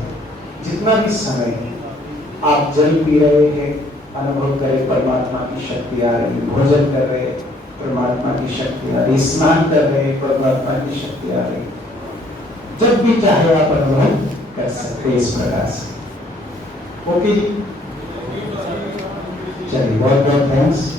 जितना भी समय आप जल पी रहे हैं, अनुभव करें परमात्मा की शक्ति आ रही। भोजन कर रहे, परमात्मा की शक्ति आ रही। स्नान कर रहे, परमात्मा की शक्ति आ रही। जब भी चाहे आप अनुभव कर सकते हैं इस प्रकार से। ओके जी, चलिए, बहुत बहुत थैंक्स।